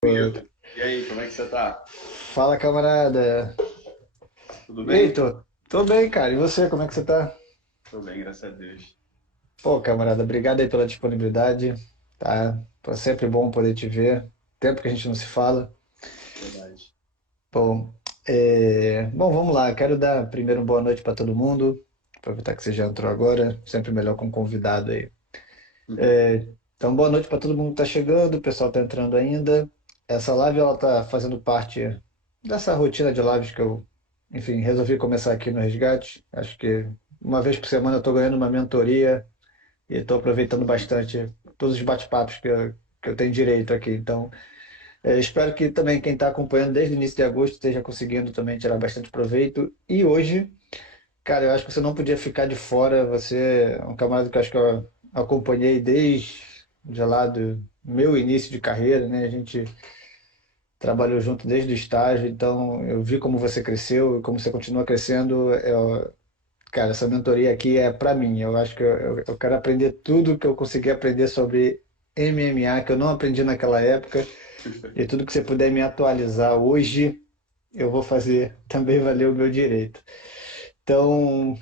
Amigo, e aí, como é que você tá? Fala, camarada. Tudo E aí, bem? tô bem, cara. E você, como é que você tá? Tô bem, graças a Deus. Pô, camarada, obrigado aí pela disponibilidade, tá? Pô, sempre bom poder te ver. Tempo que a gente não se fala. Verdade. Bom, bom, vamos lá. Quero dar primeiro uma boa noite para todo mundo. Aproveitar que você já entrou agora. Sempre melhor com um convidado aí. Uhum. Então, boa noite para todo mundo que tá chegando. O pessoal tá entrando ainda. Essa live, ela tá fazendo parte dessa rotina de lives que eu, enfim, resolvi começar aqui no Resgate. Acho que uma vez por semana eu tô ganhando uma mentoria e estou aproveitando bastante todos os bate-papos que eu tenho direito aqui. Então, espero que também quem está acompanhando desde o início de agosto esteja conseguindo também tirar bastante proveito. E hoje, cara, eu acho que você não podia ficar de fora. Você é um camarada que eu acho que eu acompanhei desde de lá do meu início de carreira, né? A gente trabalhou junto desde o estágio, então eu vi como você cresceu e como você continua crescendo. Cara, essa mentoria aqui é para mim. Eu acho que eu quero aprender tudo que eu consegui aprender sobre MMA, que eu não aprendi naquela época, e tudo que você puder me atualizar hoje, eu vou fazer também valer o meu direito. Então,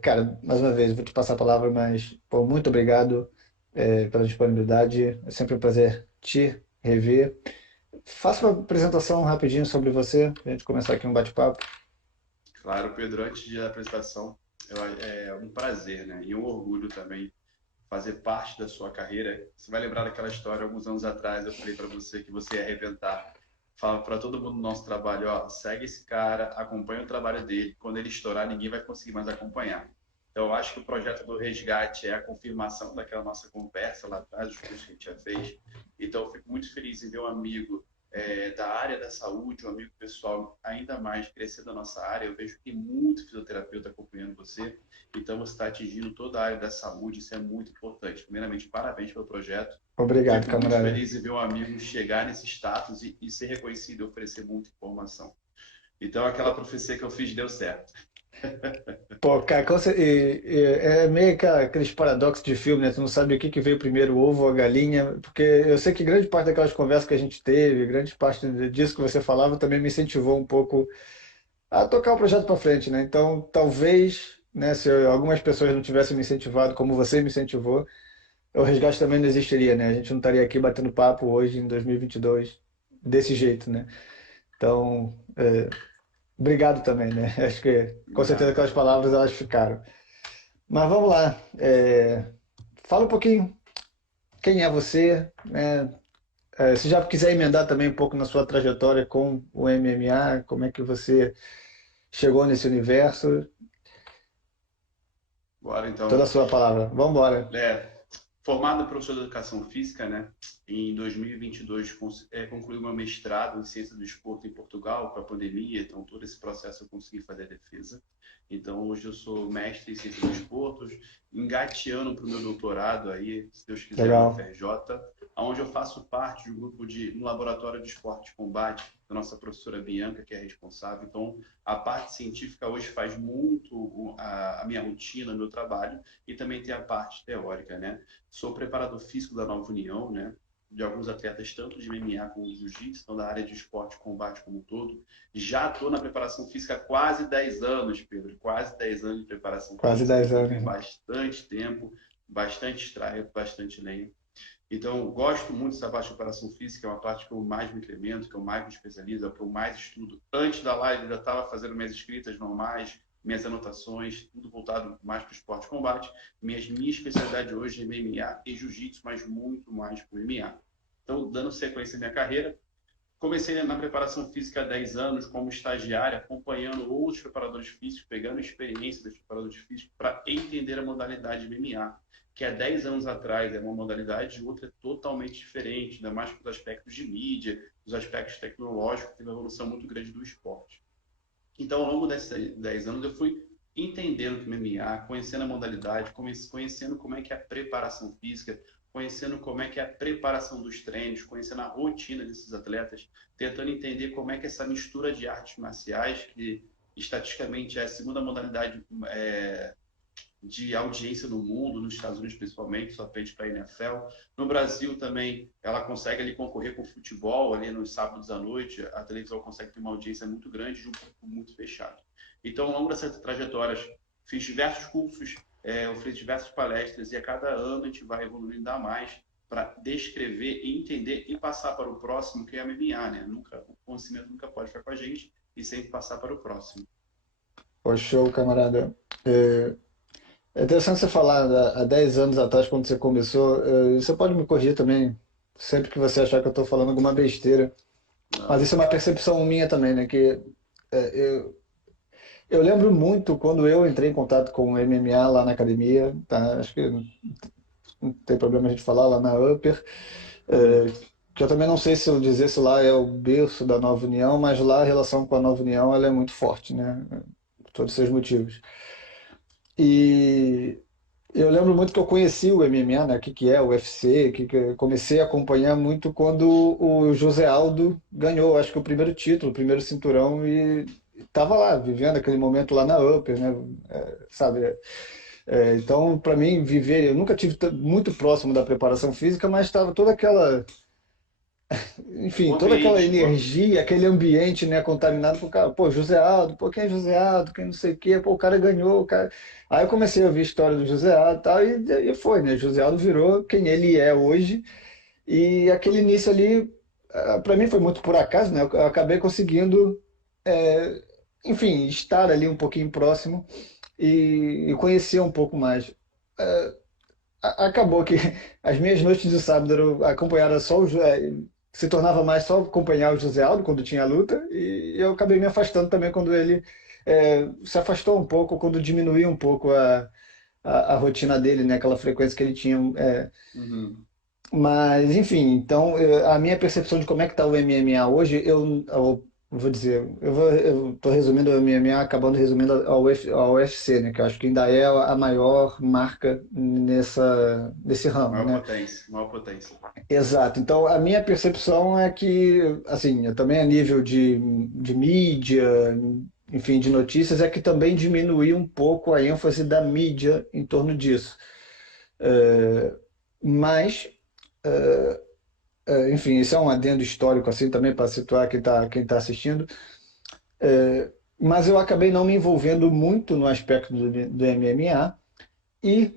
cara, mais uma vez, vou te passar a palavra, mas pô, muito obrigado, pela disponibilidade. É sempre um prazer te rever. Faça uma apresentação rapidinho sobre você, para a gente começar aqui um bate-papo. Claro, Pedro, antes da apresentação, é um prazer, né? E um orgulho também fazer parte da sua carreira. Você vai lembrar daquela história, alguns anos atrás, eu falei para você que você ia arrebentar. Fala para todo mundo do nosso trabalho, ó, segue esse cara, acompanha o trabalho dele. Quando ele estourar, ninguém vai conseguir mais acompanhar. Então, eu acho que o projeto do Resgate é a confirmação daquela nossa conversa lá atrás, os cursos que a gente já fez. Então, eu fico muito feliz em ver um amigo da área da saúde, um amigo pessoal ainda mais crescer da nossa área. Eu vejo que tem muito fisioterapeuta acompanhando você. Então, você está atingindo toda a área da saúde, isso é muito importante. Primeiramente, parabéns pelo projeto. Obrigado, Fico muito camarada. feliz em ver um amigo chegar nesse status e ser reconhecido e oferecer muita informação. Então, aquela profecia que eu fiz deu certo. Pô, cara, é meio que aqueles paradoxos de filme, né? Tu não sabe o que que veio primeiro, o ovo ou a galinha, porque eu sei que grande parte daquelas conversas que a gente teve, grande parte disso que você falava também me incentivou um pouco a tocar o projeto para frente, né? Então, talvez, né, se algumas pessoas não tivessem me incentivado como você me incentivou, o resgate também não existiria, né? A gente não estaria aqui batendo papo hoje em 2022 desse jeito, né? Então, obrigado também, né? Acho que com certeza aquelas Nada. palavras elas ficaram. Mas vamos lá. Fala um pouquinho quem é você, né? Se já quiser emendar também um pouco na sua trajetória com o MMA, como é que você chegou nesse universo, Bora, toda a então. sua palavra. Vamos embora. É, formado professor de educação física, né? Em 2022 concluí meu mestrado em ciência do esporte em Portugal com a pandemia, então todo esse processo eu consegui fazer a defesa. Então hoje eu sou mestre em ciência dos esportes, engateando para o meu doutorado aí, se Deus quiser, na Legal. UFRJ, onde eu faço parte de um grupo no laboratório de esporte de combate da nossa professora Bianca, que é responsável. Então a parte científica hoje faz muito a minha rotina, o meu trabalho e também tem a parte teórica, né? Sou preparador físico da Nova União, né? De alguns atletas, tanto de MMA como de jiu-jitsu, então da área de esporte e combate como um todo. Já estou na preparação física há quase 10 anos, Pedro, quase 10 anos de preparação Quase física, 10 então anos, tem né? bastante tempo, bastante estrago, bastante lenha. Então, gosto muito dessa parte de preparação física, é uma parte que eu mais me incremento, que eu mais me especializo, é o que eu mais estudo. Antes da live, eu já estava fazendo minhas escritas normais, minhas anotações, tudo voltado mais para o esporte de combate. Minha especialidade hoje é MMA e jiu-jitsu, mas muito mais para o MMA. Então, dando sequência à minha carreira, comecei na preparação física há 10 anos como estagiário, acompanhando outros preparadores físicos, pegando experiência dos preparadores físicos para entender a modalidade MMA, que há 10 anos atrás é uma modalidade, outra é totalmente diferente, ainda mais para os aspectos de mídia, os aspectos tecnológicos, teve uma evolução muito grande do esporte. Então, ao longo desses 10 anos, eu fui entendendo o MMA, conhecendo a modalidade, conhecendo como é que é a preparação física, conhecendo como é que é a preparação dos treinos, conhecendo a rotina desses atletas, tentando entender como é que essa mistura de artes marciais, que estatisticamente é a segunda modalidade de audiência no mundo, nos Estados Unidos principalmente, só perde para a NFL. No Brasil também, ela consegue ali concorrer com o futebol, ali nos sábados à noite, a televisão consegue ter uma audiência muito grande de um público muito fechado. Então, ao longo dessas trajetórias, fiz diversos cursos, eu fiz diversas palestras, e a cada ano a gente vai evoluindo ainda mais para descrever e entender e passar para o próximo, que é a MMA, né? O conhecimento nunca pode ficar com a gente e sempre passar para o próximo. Pô, show, camarada. É, é interessante você falar, há 10 anos atrás, quando você começou, você pode me corrigir também, sempre que você achar que eu estou falando alguma besteira, mas Não. isso é uma percepção minha também, né? Que eu lembro muito quando eu entrei em contato com o MMA lá na academia, tá? Acho que não tem problema a gente falar lá na Upper, é, Uhum. que eu também não sei se eu dizer se lá é o berço da Nova União, mas lá a relação com a Nova União ela é muito forte, né? Por todos esses motivos. E eu lembro muito que eu conheci o MMA, né? O que que é o UFC, que eu comecei a acompanhar muito quando o José Aldo ganhou, acho que o primeiro título, o primeiro cinturão e estava lá, vivendo aquele momento lá na Upper, né? Sabe? Então, para mim, viver, eu nunca tive muito próximo da preparação física, mas estava toda aquela, O enfim, toda aquela ambiente, energia, aquele ambiente, né, contaminado por cara, pô, José Aldo, pô, quem é José Aldo, quem não sei o quê, pô, o cara ganhou, o cara... Aí eu comecei a ouvir a história do José Aldo e tal, e foi, né, José Aldo virou quem ele é hoje, e aquele início ali, para mim foi muito por acaso, né, eu acabei conseguindo, é, enfim, estar ali um pouquinho próximo e conhecer um pouco mais. É, acabou que as minhas noites de sábado eram acompanhadas só se tornava mais só acompanhar o José Aldo quando tinha luta e eu acabei me afastando também quando ele se afastou um pouco, quando diminuiu um pouco a rotina dele, né, aquela frequência que ele tinha. uhum. Mas, enfim, então a minha percepção de como é que está o MMA hoje, eu vou dizer, eu estou resumindo o MMA, acabando resumindo ao UFC, né, que eu acho que ainda é a maior marca nesse ramo, Maior né? potência, maior potência. Exato. Então, a minha percepção é que, assim, também a nível de mídia, enfim, de notícias, é que também diminuiu um pouco a ênfase da mídia em torno disso. É, mas enfim, isso é um adendo histórico assim também para situar quem tá assistindo. Mas eu acabei não me envolvendo muito no aspecto do MMA e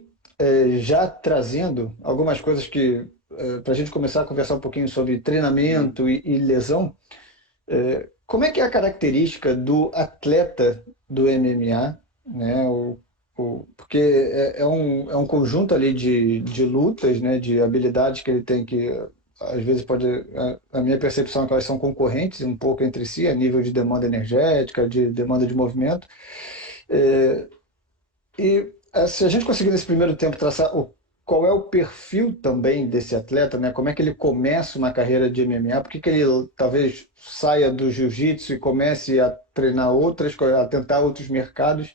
já trazendo algumas coisas que para a gente começar a conversar um pouquinho sobre Uhum. treinamento e lesão. Como é que é a característica do atleta do MMA, né? Porque é um conjunto ali de lutas, né? De habilidades que ele tem que, às vezes pode, a minha percepção é que elas são concorrentes um pouco entre si, a nível de demanda energética, de demanda de movimento. É, e se a gente conseguir nesse primeiro tempo traçar qual é o perfil também desse atleta, né? Como é que ele começa uma carreira de MMA? Por que que ele talvez saia do jiu-jitsu e comece a treinar a tentar outros mercados?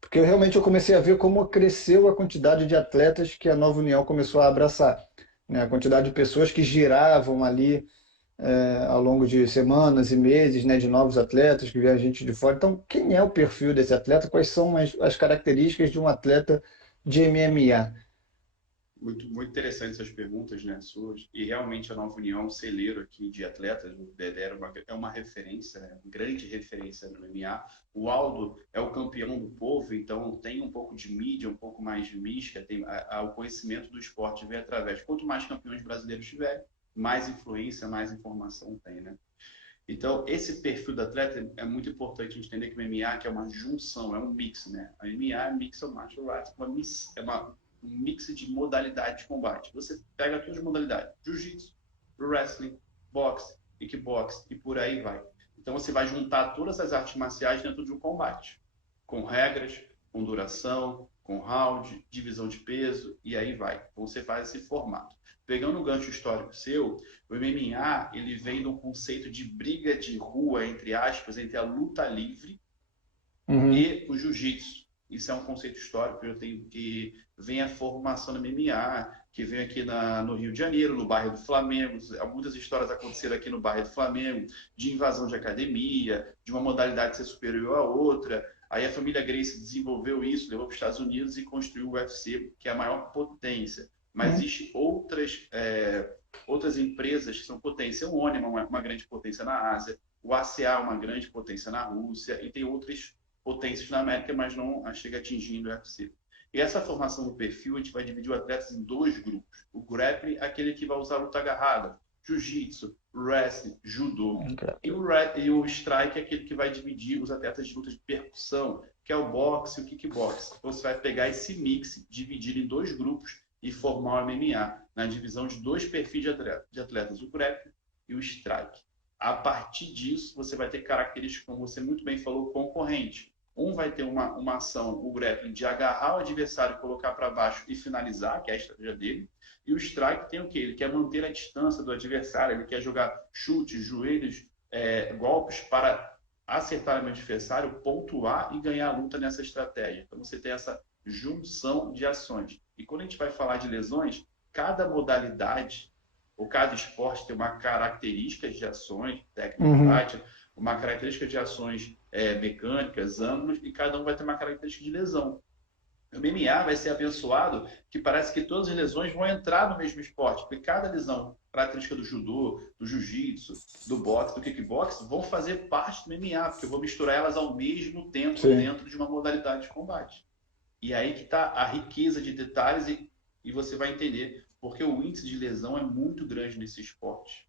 Porque realmente eu comecei a ver como cresceu a quantidade de atletas que a Nova União começou a abraçar, né? A quantidade de pessoas que giravam ali ao longo de semanas e meses, né, de novos atletas que vêm gente de fora. Então, quem é o perfil desse atleta? Quais são as características de um atleta de MMA? Muito, muito interessantes essas perguntas, né, suas. E realmente a Nova União, é um celeiro aqui de atletas, o Dedé é uma referência, né, grande referência no MMA. O Aldo é o campeão do povo, então tem um pouco de mídia, um pouco mais de mística, o conhecimento do esporte vem através. Quanto mais campeões brasileiros tiver, mais influência, mais informação tem, né? Então, esse perfil do atleta é muito importante a gente entender que o MMA que é uma junção, é um mix, né? A MMA é Mixed Martial Arts, um mix de modalidade de combate. Você pega todas as modalidades, jiu-jitsu, wrestling, boxe, kickbox e por aí vai. Então, você vai juntar todas as artes marciais dentro de um combate, com regras, com duração, com round, divisão de peso e aí vai. Então, você faz esse formato. Pegando o gancho histórico seu, o MMA ele vem do conceito de briga de rua, entre aspas, entre a luta livre Uhum. e o jiu-jitsu. Isso é um conceito histórico que vem a formação do MMA, que vem aqui no Rio de Janeiro, no bairro do Flamengo. Muitas histórias aconteceram aqui no bairro do Flamengo, de invasão de academia, de uma modalidade ser superior à outra. Aí a família Gracie desenvolveu isso, levou para os Estados Unidos e construiu o UFC, que é a maior potência. Mas Uhum. existem outras empresas que são potência. O ONI é uma grande potência na Ásia, o ACA é uma grande potência na Rússia, e tem outras potências na América, mas não chega atingindo o UFC. E essa formação do perfil, a gente vai dividir os atletas em dois grupos. O grappling, aquele que vai usar luta agarrada, jiu-jitsu, wrestling, judô. E o strike é aquele que vai dividir os atletas de luta de percussão, que é o boxe e o kickbox. Você vai pegar esse mix, dividir em dois grupos e formar o MMA, na divisão de dois perfis de atletas, o grappling e o strike. A partir disso, você vai ter características, como você muito bem falou, concorrente. Um vai ter uma ação, o grappling, de agarrar o adversário, colocar para baixo e finalizar, que é a estratégia dele. E o strike tem o quê? Ele quer manter a distância do adversário, ele quer jogar chutes, joelhos, golpes para acertar o adversário, pontuar e ganhar a luta nessa estratégia. Então você tem essa junção de ações. E quando a gente vai falar de lesões, cada modalidade ou cada esporte tem uma característica de ações, técnica Uhum. prática, uma característica de ações mecânicas, ângulos, e cada um vai ter uma característica de lesão. O MMA vai ser abençoado que parece que todas as lesões vão entrar no mesmo esporte, porque cada lesão, característica do judô, do jiu-jitsu, do boxe, do kickbox, vão fazer parte do MMA, porque eu vou misturar elas ao mesmo tempo Sim. dentro de uma modalidade de combate. E aí que está a riqueza de detalhes e você vai entender porque o índice de lesão é muito grande nesse esporte.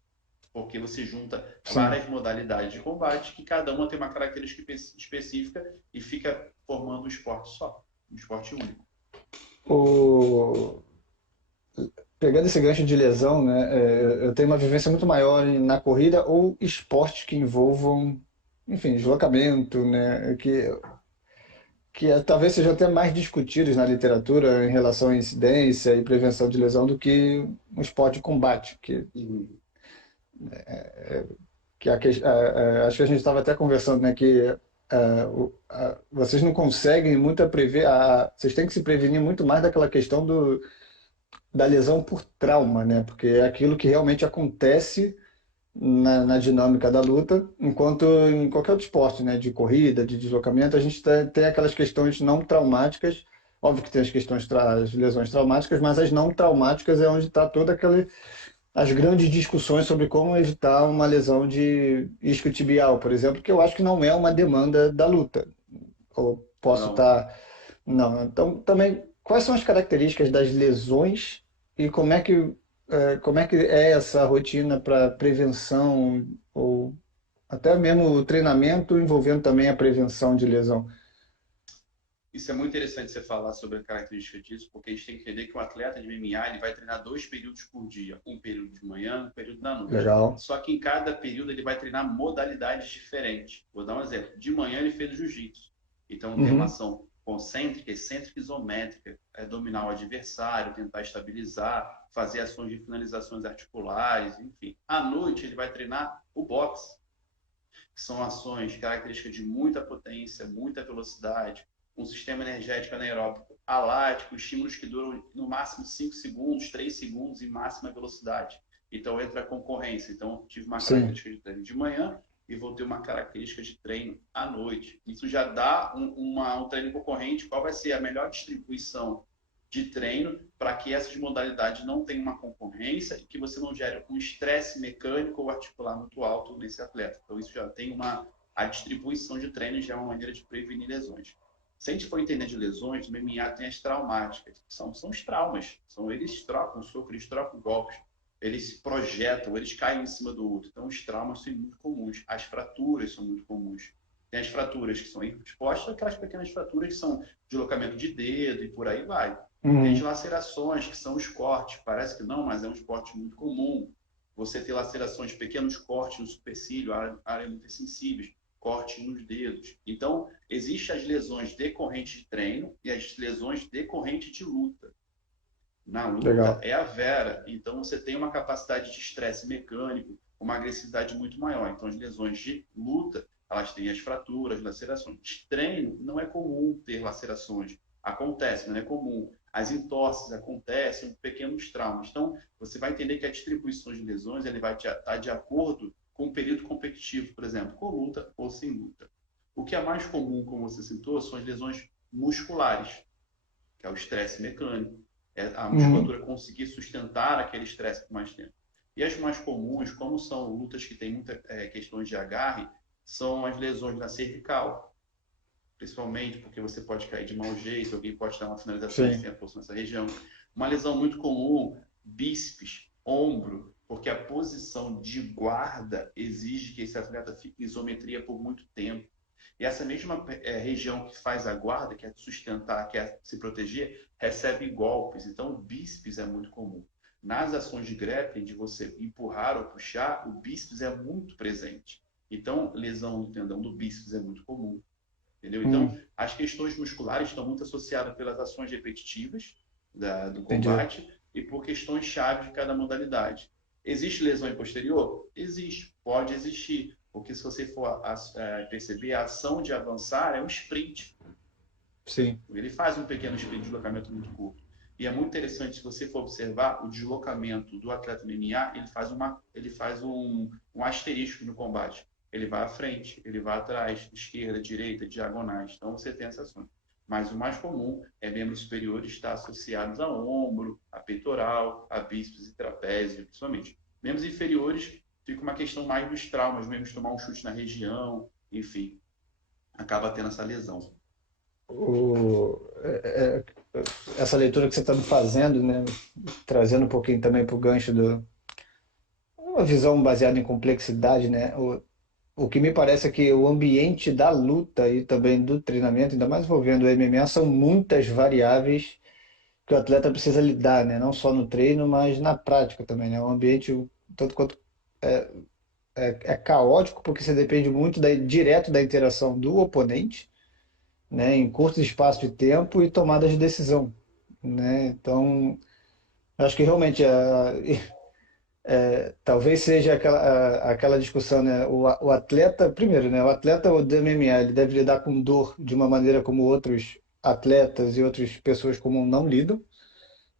Porque você junta Sim. várias modalidades de combate que cada uma tem uma característica específica e fica formando um esporte só, um esporte único. O... Pegando esse gancho de lesão, né, eu tenho uma vivência muito maior na corrida ou esportes que envolvam, enfim, deslocamento, né, talvez sejam até mais discutidos na literatura em relação à incidência e prevenção de lesão do que um esporte de combate, Uhum. acho que a gente estava até conversando, né, que vocês não conseguem muito prever, vocês têm que se prevenir muito mais daquela questão da lesão por trauma, né, porque é aquilo que realmente acontece na dinâmica da luta, enquanto em qualquer outro esporte, né, de corrida, de deslocamento, a gente tem aquelas questões não traumáticas. Óbvio que tem as lesões traumáticas, mas as não traumáticas é onde está toda aquela as grandes discussões sobre como evitar uma lesão de isquiotibial, por exemplo, que eu acho que não é uma demanda da luta. Ou posso Não. estar. Não. Então, também, quais são as características das lesões e como é que é essa rotina para prevenção ou até mesmo o treinamento envolvendo também a prevenção de lesão? Isso é muito interessante você falar sobre a característica disso, porque a gente tem que entender que um atleta de MMA ele vai treinar 2 períodos por dia, um período de manhã, um período da noite. Legal. Só que em cada período ele vai treinar modalidades diferentes. Vou dar um exemplo. De manhã ele fez o jiu-jitsu, então tem uma Uhum. ação concêntrica, excêntrica, isométrica, dominar o adversário, tentar estabilizar, fazer ações de finalizações articulares, enfim. À noite ele vai treinar o boxe, que são ações características de muita potência, muita velocidade, um sistema energético anaeróbico alático, estímulos que duram no máximo 5 segundos, 3 segundos em máxima velocidade. Então entra a concorrência. Então tive uma Sim. característica de treino de manhã e vou ter uma característica de treino à noite. Isso já dá um treino concorrente, qual vai ser a melhor distribuição de treino para que essas modalidades não tenham uma concorrência e que você não gere um estresse mecânico ou articular muito alto nesse atleta. Então, isso já tem a distribuição de treino, já é uma maneira de prevenir lesões. Se a gente for entender de lesões, no MMA tem as traumáticas, que são os traumas. Eles trocam soco, eles trocam golpes, eles se projetam, eles caem em cima do outro. Então, os traumas são muito comuns. As fraturas são muito comuns. Tem as fraturas que são expostas, aquelas pequenas fraturas que são deslocamento de dedo e por aí vai. Tem as Uhum. lacerações, que são os cortes. Parece que não, mas é um esporte muito comum. Você ter lacerações, pequenos cortes no supercílio, áreas muito sensíveis, cortes nos dedos. Então, existem as lesões decorrentes de treino e as lesões decorrentes de luta. Na luta Legal. é a vera, então você tem uma capacidade de estresse mecânico, uma agressividade muito maior. Então, as lesões de luta, elas têm as fraturas, lacerações. De treino, não é comum ter lacerações. Acontece, não é comum. As entorses acontecem, pequenos traumas. Então, você vai entender que a distribuição de lesões ele vai estar de acordo com o período competitivo, por exemplo, com luta ou sem luta. O que é mais comum, como você citou, são as lesões musculares, que é o estresse mecânico. É a Uhum. musculatura conseguir sustentar aquele estresse por mais tempo. E as mais comuns, como são lutas que têm muitas questões de agarre, são as lesões na cervical, principalmente porque você pode cair de mau jeito, alguém pode dar uma finalização Sim, sem a força nessa região. Uma lesão muito comum, bíceps, ombro, porque a posição de guarda exige que esse atleta fique em isometria por muito tempo. E essa mesma região que faz a guarda, que é sustentar, que é se proteger, recebe golpes. Então, o bíceps é muito comum. Nas ações de grappling, de você empurrar ou puxar, o bíceps é muito presente. Então, lesão no tendão do bíceps é muito comum. Entendeu? Então, hum, as questões musculares estão muito associadas pelas ações repetitivas do entendi. combate e por questões chave de cada modalidade. Existe lesão em posterior? Existe, pode existir, porque se você for perceber, a ação de avançar é um sprint. Sim. Ele faz um pequeno sprint de deslocamento muito curto. E é muito interessante, se você for observar o deslocamento do atleta no MMA, ele faz um asterisco no combate. Ele vai à frente, ele vai atrás, esquerda, direita, diagonais. Então você tem essa ação. Mas o mais comum é membros superiores estar associados a ombro, a peitoral, a bíceps e trapézio, principalmente. Membros inferiores fica uma questão mais dos traumas, membros tomar um chute na região, enfim, acaba tendo essa lesão. O, é- é- Essa leitura que você está me fazendo, né, trazendo um pouquinho também para o gancho uma visão baseada em complexidade, né? O que me parece é que o ambiente da luta e também do treinamento, ainda mais envolvendo o MMA, são muitas variáveis que o atleta precisa lidar, né? Não só no treino, mas na prática também, né? O ambiente, tanto quanto é caótico, porque você depende muito direto da interação do oponente, né? Em curto espaço de tempo e tomada de decisão, né? Então, acho que realmente talvez seja aquela discussão, né? O atleta, primeiro, né? O atleta do MMA, ele deve lidar com dor de uma maneira como outros atletas e outras pessoas comuns não lidam,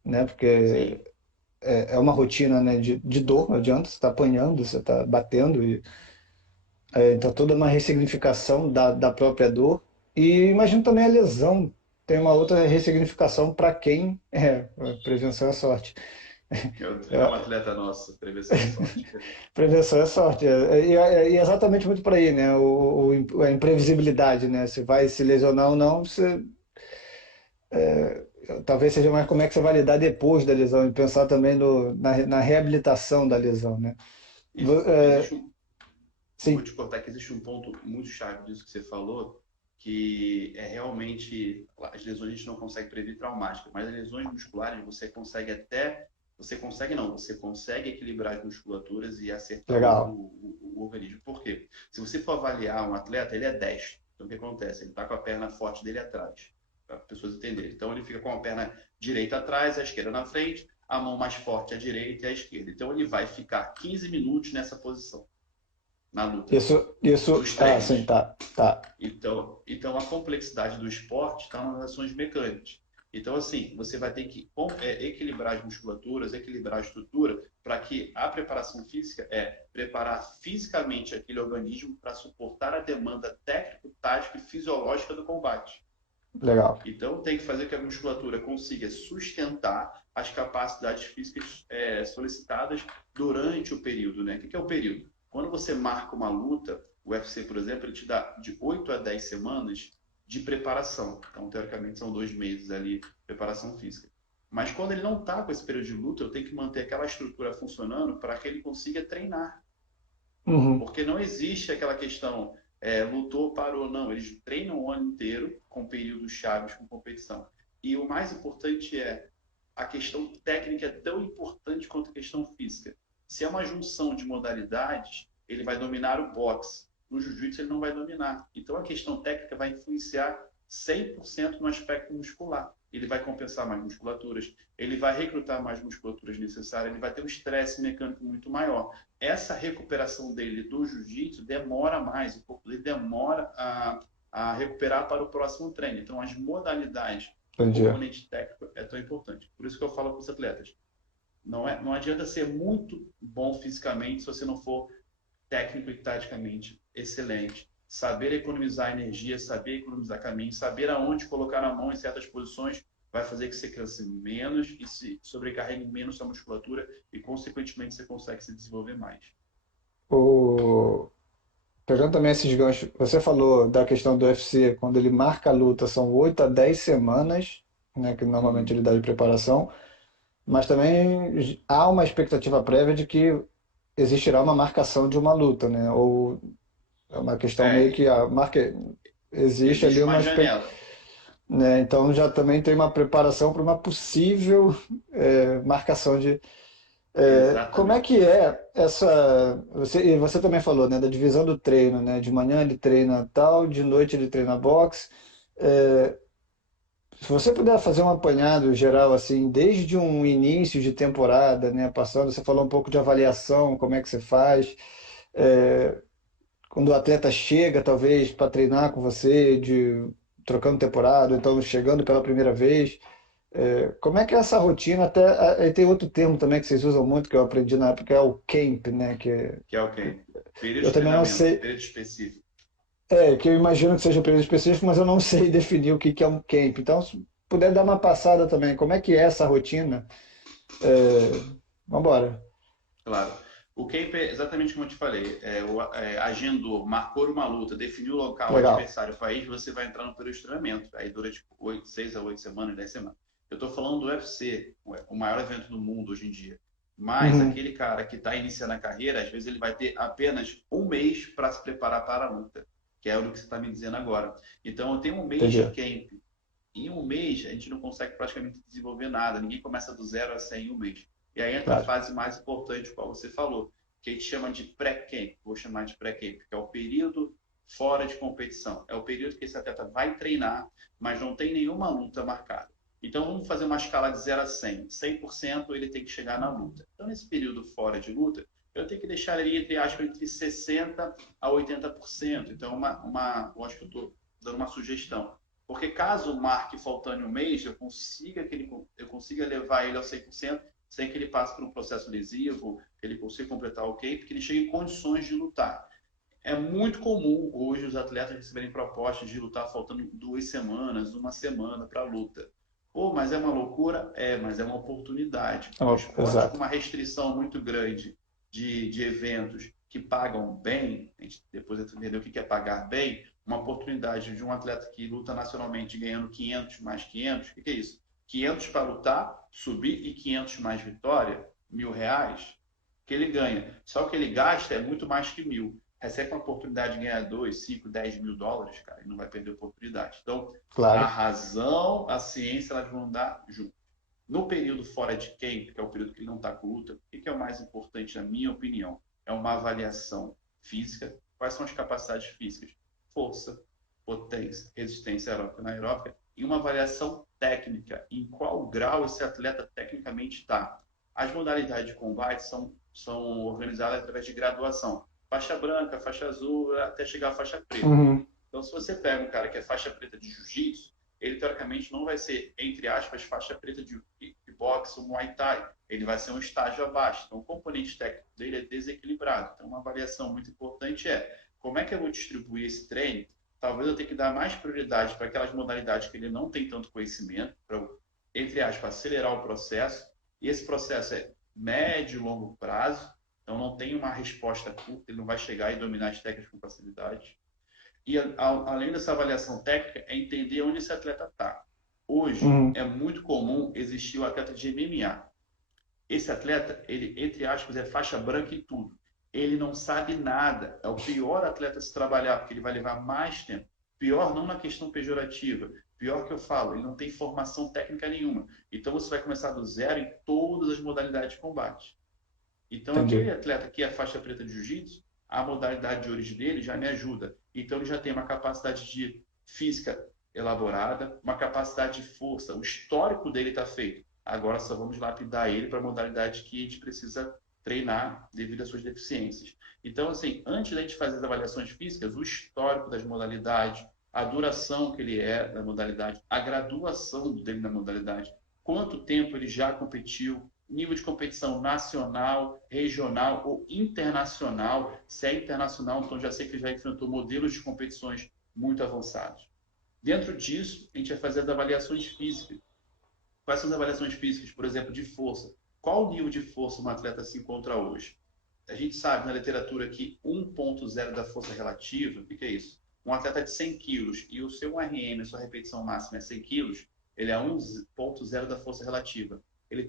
né? Porque Sim. é uma rotina, né, de dor, não adianta, você está apanhando, você está batendo, então toda uma ressignificação da própria dor. E imagino também a lesão, tem uma outra ressignificação para quem prevenção é sorte. É um atleta nosso, prevenção é sorte. Prevenção é sorte. E é exatamente muito por aí, né? A imprevisibilidade, né? Se vai se lesionar ou não, talvez seja mais como é que você vai lidar depois da lesão e pensar também na reabilitação da lesão, né? Existe um, vou Sim, te cortar que existe um ponto muito chave disso que você falou, que é realmente as lesões a gente não consegue prever traumáticas, mas as lesões musculares você consegue não, você consegue equilibrar as musculaturas e acertar legal. o organismo. Por quê? Se você for avaliar um atleta, ele é destro. Então o que acontece? Ele está com a perna forte dele atrás, para as pessoas entenderem. Então ele fica com a perna direita atrás, a esquerda na frente, a mão mais forte à direita e à esquerda. Então ele vai ficar 15 minutos nessa posição na luta Isso, dos sim, treinos. tá, tá. Então a complexidade do esporte está nas ações mecânicas. Então, assim, você vai ter que equilibrar as musculaturas, equilibrar a estrutura, para que a preparação física preparar fisicamente aquele organismo para suportar a demanda técnico, tática e fisiológica do combate. Legal. Então, tem que fazer que a musculatura consiga sustentar as capacidades físicas solicitadas durante o período. Né? O que é o período? Quando você marca uma luta, o UFC, por exemplo, ele te dá de 8 a 10 semanas de preparação. Então, teoricamente, são 2 meses ali de preparação física. Mas quando ele não está com esse período de luta, eu tenho que manter aquela estrutura funcionando para que ele consiga treinar. Uhum. Porque não existe aquela questão, lutou, parou, não. Eles treinam o ano inteiro com períodos chaves, com competição. E o mais importante a questão técnica é tão importante quanto a questão física. Se é uma junção de modalidades, ele vai dominar o boxe. No jiu-jitsu ele não vai dominar. Então a questão técnica vai influenciar 100% no aspecto muscular. Ele vai compensar mais musculaturas, ele vai recrutar mais musculaturas necessárias, ele vai ter um estresse mecânico muito maior. Essa recuperação dele do jiu-jitsu demora mais, o corpo dele demora a recuperar para o próximo treino. Então, as modalidades, o Entendi. componente técnico é tão importante. Por isso que eu falo para os atletas, não adianta ser muito bom fisicamente se você não for técnico e taticamente excelente. saber economizar energia, saber economizar caminho, saber aonde colocar a mão em certas posições vai fazer que você cresça menos e se sobrecarregue menos sua musculatura e, consequentemente, você consegue se desenvolver mais. O... Pegando também esses ganchos, você falou da questão do UFC, quando ele marca a luta, são 8 a 10 semanas, né, que normalmente Uhum. ele dá de preparação, mas também há uma expectativa prévia de que existirá uma marcação de uma luta, né? Ou é uma questão meio É, que a marca existe ali existe uma uma janela. né? Então já também tem uma preparação para uma possível marcação de como é Exatamente. que é essa e você também falou, né, da divisão do treino, né? De manhã ele treina tal, de noite ele treina boxe. É, se você puder fazer um apanhado geral assim, desde um início de temporada, né, passando, você falou um pouco de avaliação, como é que você faz, é, quando o atleta chega, talvez, para treinar com você, de trocando temporada, ou então chegando pela primeira vez. Como é que é essa rotina? Até aí tem outro termo também que vocês usam muito, que eu aprendi na época, é o camp, né? Que é o quê? Período Eu de também não treinamento, sei, período específico. que eu imagino que seja um período específico, mas eu não sei definir o que que é um camp. Então, se puder dar uma passada também, como é que é essa rotina? Vamos embora. Claro. O camp é exatamente como eu te falei. Agendou, marcou uma luta, definiu o local, o Legal. adversário, o país, você vai entrar no período de treinamento. Aí dura tipo 6 a 8 semanas, 10 semanas. Eu estou falando do UFC, o maior evento do mundo hoje em dia. Mas Uhum, aquele cara que está iniciando a carreira, às vezes ele vai ter apenas um mês para se preparar para a luta, que é o que você está me dizendo agora. Então, eu tenho um mês de entendi. camp. Em um mês, a gente não consegue praticamente desenvolver nada. Ninguém começa do zero a 100 em um mês. E aí entra a Claro. fase mais importante, qual você falou, que a gente chama de pré-camp. Vou chamar de pré-camp, que é o período fora de competição. É o período que esse atleta vai treinar, mas não tem nenhuma luta marcada. Então, vamos fazer uma escala de 0 a 100. 100% ele tem que chegar na luta. Então, nesse período fora de luta, eu tenho que deixar ele, entre aspas, entre 60% a 80%. Então, eu acho que eu estou dando uma sugestão. Porque caso marque faltando um mês, eu consiga levar ele ao 100% sem que ele passe por um processo lesivo, que ele consiga completar o camp, que ele chegue em condições de lutar. É muito comum hoje os atletas receberem propostas de lutar faltando 2 semanas, uma semana para a luta. Pô, mas é uma loucura? É, mas é uma oportunidade. O esporte com Exato. uma restrição muito grande de eventos que pagam bem, a gente depois entender o que é pagar bem, uma oportunidade de um atleta que luta nacionalmente ganhando 500 mais 500, o que é isso? 500 para lutar, subir e 500 mais vitória, R$ 1.000, que ele ganha. Só que ele gasta é muito mais que 1.000. Recebe uma oportunidade de ganhar 2, 5, 10 mil dólares, cara, e não vai perder a oportunidade. Então, a Claro. razão, a ciência, elas vão andar junto. No período fora de camp, que é o período que ele não está com luta, o que é o mais importante, na minha opinião? É uma avaliação física. Quais são as capacidades físicas? Força, potência, resistência aeróbica e anaeróbica. E uma avaliação técnica. Em qual grau esse atleta tecnicamente está? As modalidades de combate são organizadas através de graduação. Faixa branca, faixa azul, até chegar à faixa preta. Uhum, Então, se você pega um cara que é faixa preta de jiu-jitsu, ele teoricamente não vai ser, entre aspas, faixa preta de boxe ou muay thai. Ele vai ser um estágio abaixo. Então, o componente técnico dele é desequilibrado. Então, uma avaliação muito importante é como é que eu vou distribuir esse treino. Talvez eu tenha que dar mais prioridade para aquelas modalidades que ele não tem tanto conhecimento, para, entre aspas, acelerar o processo. E esse processo é médio e longo prazo. Então, não tem uma resposta curta, ele não vai chegar e dominar as técnicas com facilidade. E além dessa avaliação técnica, é entender onde esse atleta está. Hoje uhum. é muito comum existir o atleta de MMA. Esse atleta, ele, entre aspas, é faixa branca em tudo. Ele não sabe nada. É o pior atleta a se trabalhar, porque ele vai levar mais tempo. Pior não na questão pejorativa. Pior que eu falo, ele não tem formação técnica nenhuma. Então você vai começar do zero em todas as modalidades de combate. Então, aquele Entendi. atleta que é faixa preta de jiu-jitsu, a modalidade de origem dele já me ajuda. Então, ele já tem uma capacidade de física elaborada, uma capacidade de força. O histórico dele está feito. Agora só vamos lapidar ele para a modalidade que a gente precisa treinar devido às suas deficiências. Então, assim, antes da gente fazer as avaliações físicas, o histórico das modalidades, a duração que ele é da modalidade, a graduação dele na modalidade, quanto tempo ele já competiu, nível de competição nacional, regional ou internacional. Se é internacional, então já sei que já enfrentou modelos de competições muito avançados. Dentro disso, a gente vai fazer as avaliações físicas. Quais são as avaliações físicas, por exemplo, de força? Qual o nível de força um atleta se encontra hoje? A gente sabe na literatura que 1,0 da força relativa, o que é isso? Um atleta de 100 quilos e o seu RM, a sua repetição máxima é 100 quilos, ele é 1,0 da força relativa. Ele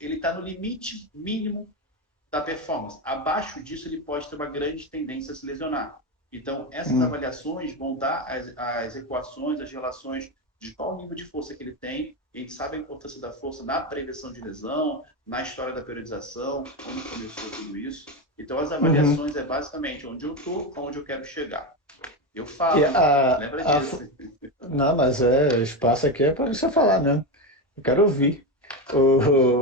está no limite mínimo da performance. Abaixo disso, ele pode ter uma grande tendência a se lesionar. Então, essas avaliações vão dar as equações, as relações de qual nível de força que ele tem. A gente sabe a importância da força na prevenção de lesão, na história da periodização, como começou tudo isso. Então, as avaliações é basicamente onde eu estou, onde eu quero chegar. Eu falo, E lembra disso. Não, mas o espaço aqui é para você falar mesmo. Eu quero ouvir. O,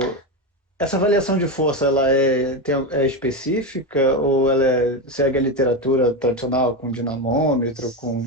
Essa avaliação de força, ela é específica ou ela segue a literatura tradicional com dinamômetro, com...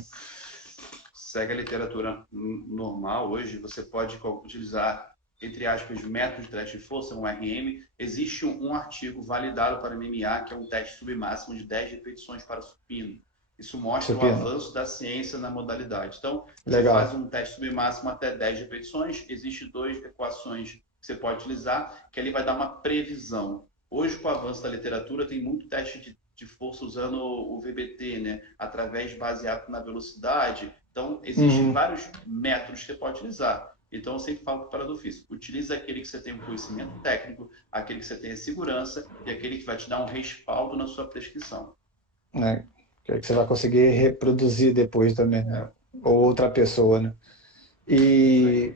Segue a literatura normal. Hoje você pode utilizar, entre aspas, métodos de teste de força, um RM. Existe um artigo validado para MMA, que é um teste submáximo de 10 repetições para supino. Isso mostra o supino? avanço da ciência na modalidade. Então, você faz Legal. um teste submáximo até 10 repetições, existem duas equações que você pode utilizar, que ele vai dar uma previsão. Hoje, com o avanço da literatura, tem muito teste de força usando o VBT, né? Através baseado na velocidade. Então, existem Uhum. vários métodos que você pode utilizar. Então, eu sempre falo para o preparador físico, utilize aquele que você tem um conhecimento técnico, aquele que você tem a segurança e aquele que vai te dar um respaldo na sua prescrição. Né? Que é que você vai conseguir reproduzir depois também, né? É, Ou outra pessoa, né? isso aí. E,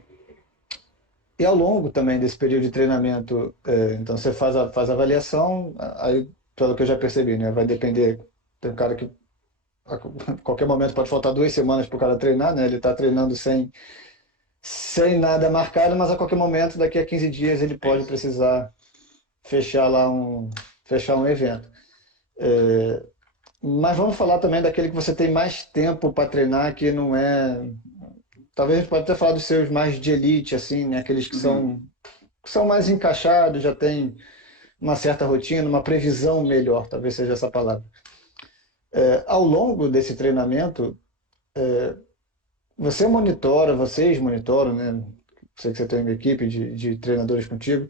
e ao longo também desse período de treinamento, então você faz a avaliação, aí, pelo que eu já percebi, né? Vai depender, tem um cara que a qualquer momento pode faltar 2 semanas para o cara treinar, né? Ele está treinando sem nada marcado, mas a qualquer momento, daqui a 15 dias, ele É pode isso. precisar fechar fechar um evento. Mas vamos falar também daquele que você tem mais tempo para treinar, que não é. Talvez a gente pode até falar dos seus mais de elite, assim, né? Aqueles Uhum. que são mais encaixados, já tem uma certa rotina, uma previsão melhor, talvez seja essa palavra. Ao longo desse treinamento, vocês monitoram, né? Sei que você tem uma equipe de treinadores contigo,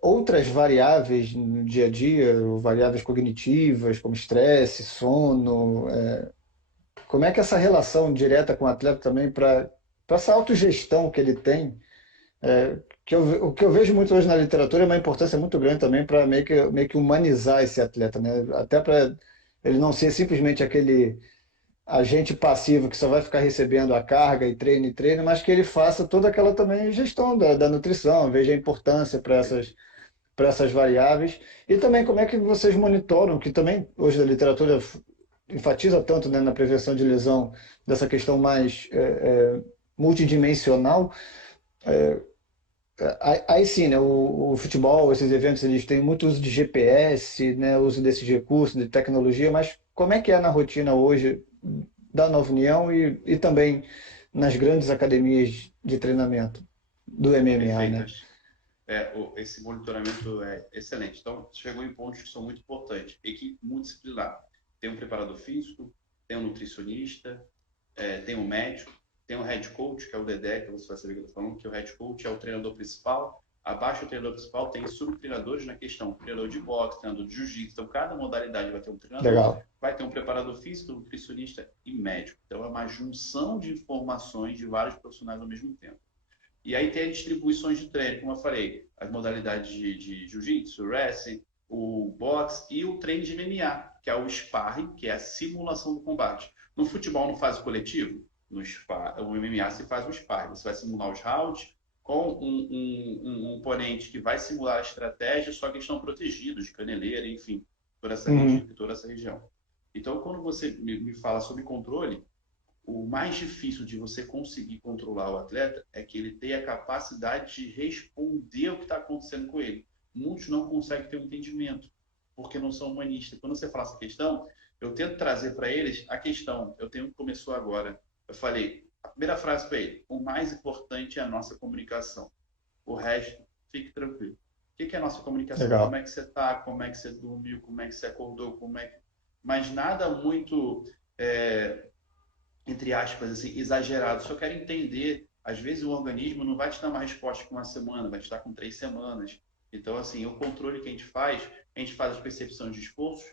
outras variáveis no dia a dia, ou variáveis cognitivas, como estresse, sono. Como é que essa relação direta com o atleta também, para essa autogestão que ele tem, o que eu vejo muito hoje na literatura é uma importância muito grande também para meio que humanizar esse atleta, né? Até para ele não ser simplesmente aquele agente passivo que só vai ficar recebendo a carga e treina, mas que ele faça toda aquela também gestão da nutrição, veja a importância para essas variáveis. E também como é que vocês monitoram, que também hoje a literatura enfatiza tanto, né, na prevenção de lesão, dessa questão mais multidimensional. Aí sim, né, o futebol, esses eventos, eles têm muito uso de GPS, né, uso desses recursos, de tecnologia, mas como é que é na rotina hoje da Nova União e também nas grandes academias de treinamento do MMA, né? Perfeitas. Esse monitoramento é excelente. Então, chegou em pontos que são muito importantes. Equipe multidisciplinar. Tem um preparador físico, tem um nutricionista, tem um médico, tem um head coach, que é o Dedé, que você vai saber o que eu estou falando, que o head coach é o treinador principal. Abaixo do treinador principal tem subtreinadores na questão, treinador de boxe, treinador de jiu-jitsu. Então, cada modalidade vai ter um treinador, Legal. vai ter um preparador físico, nutricionista e médico. Então, é uma junção de informações de vários profissionais ao mesmo tempo. E aí tem as distribuições de treino, como eu falei, as modalidades de jiu-jitsu, wrestling, o boxe e o treino de MMA, que é o sparring, que é a simulação do combate. No futebol não faz o coletivo, o MMA se faz o sparring. Você vai simular os rounds com um oponente que vai simular a estratégia, só que estão protegidos de caneleira, enfim, Uhum. toda essa região. Então, quando você me fala sobre controle, o mais difícil de você conseguir controlar o atleta é que ele tenha a capacidade de responder o que está acontecendo com ele. Muitos não conseguem ter um entendimento, porque não são humanistas. Quando você fala essa questão, eu tento trazer para eles a questão. Eu tenho que começou agora. Eu falei, a primeira frase para ele: o mais importante é a nossa comunicação. O resto, fique tranquilo. que é a nossa comunicação? Como Legal. é que você está? Como é que você dormiu? Como é que você acordou? Mas nada muito, é, entre aspas, assim, exagerado. Só quero entender. Às vezes o organismo não vai te dar uma resposta com uma semana, vai te dar com 3 semanas. Então, assim, o controle que a gente faz as percepções de esforço,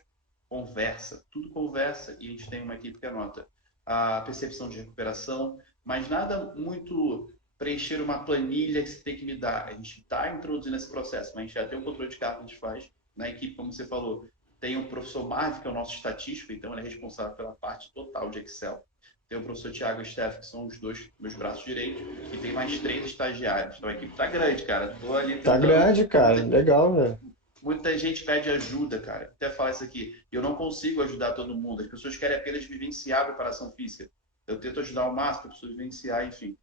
conversa, tudo conversa, e a gente tem uma equipe que anota a percepção de recuperação, mas nada muito preencher uma planilha que você tem que me dar. A gente está introduzindo esse processo, mas a gente já tem um controle de carga que a gente faz. Na equipe, como você falou, tem o professor Marv, que é o nosso estatístico, então ele é responsável pela parte total de Excel. Tem o professor Tiago e o Steph, que são os dois meus braços direitos, e tem mais 3 estagiários. Então a equipe tá grande, cara. Tô ali Tá tentando. grande, cara. Legal, velho. Muita gente pede ajuda, cara. Até falar isso aqui. Eu não consigo ajudar todo mundo. As pessoas querem apenas vivenciar a preparação física. Eu tento ajudar ao máximo para a pessoa vivenciar, enfim.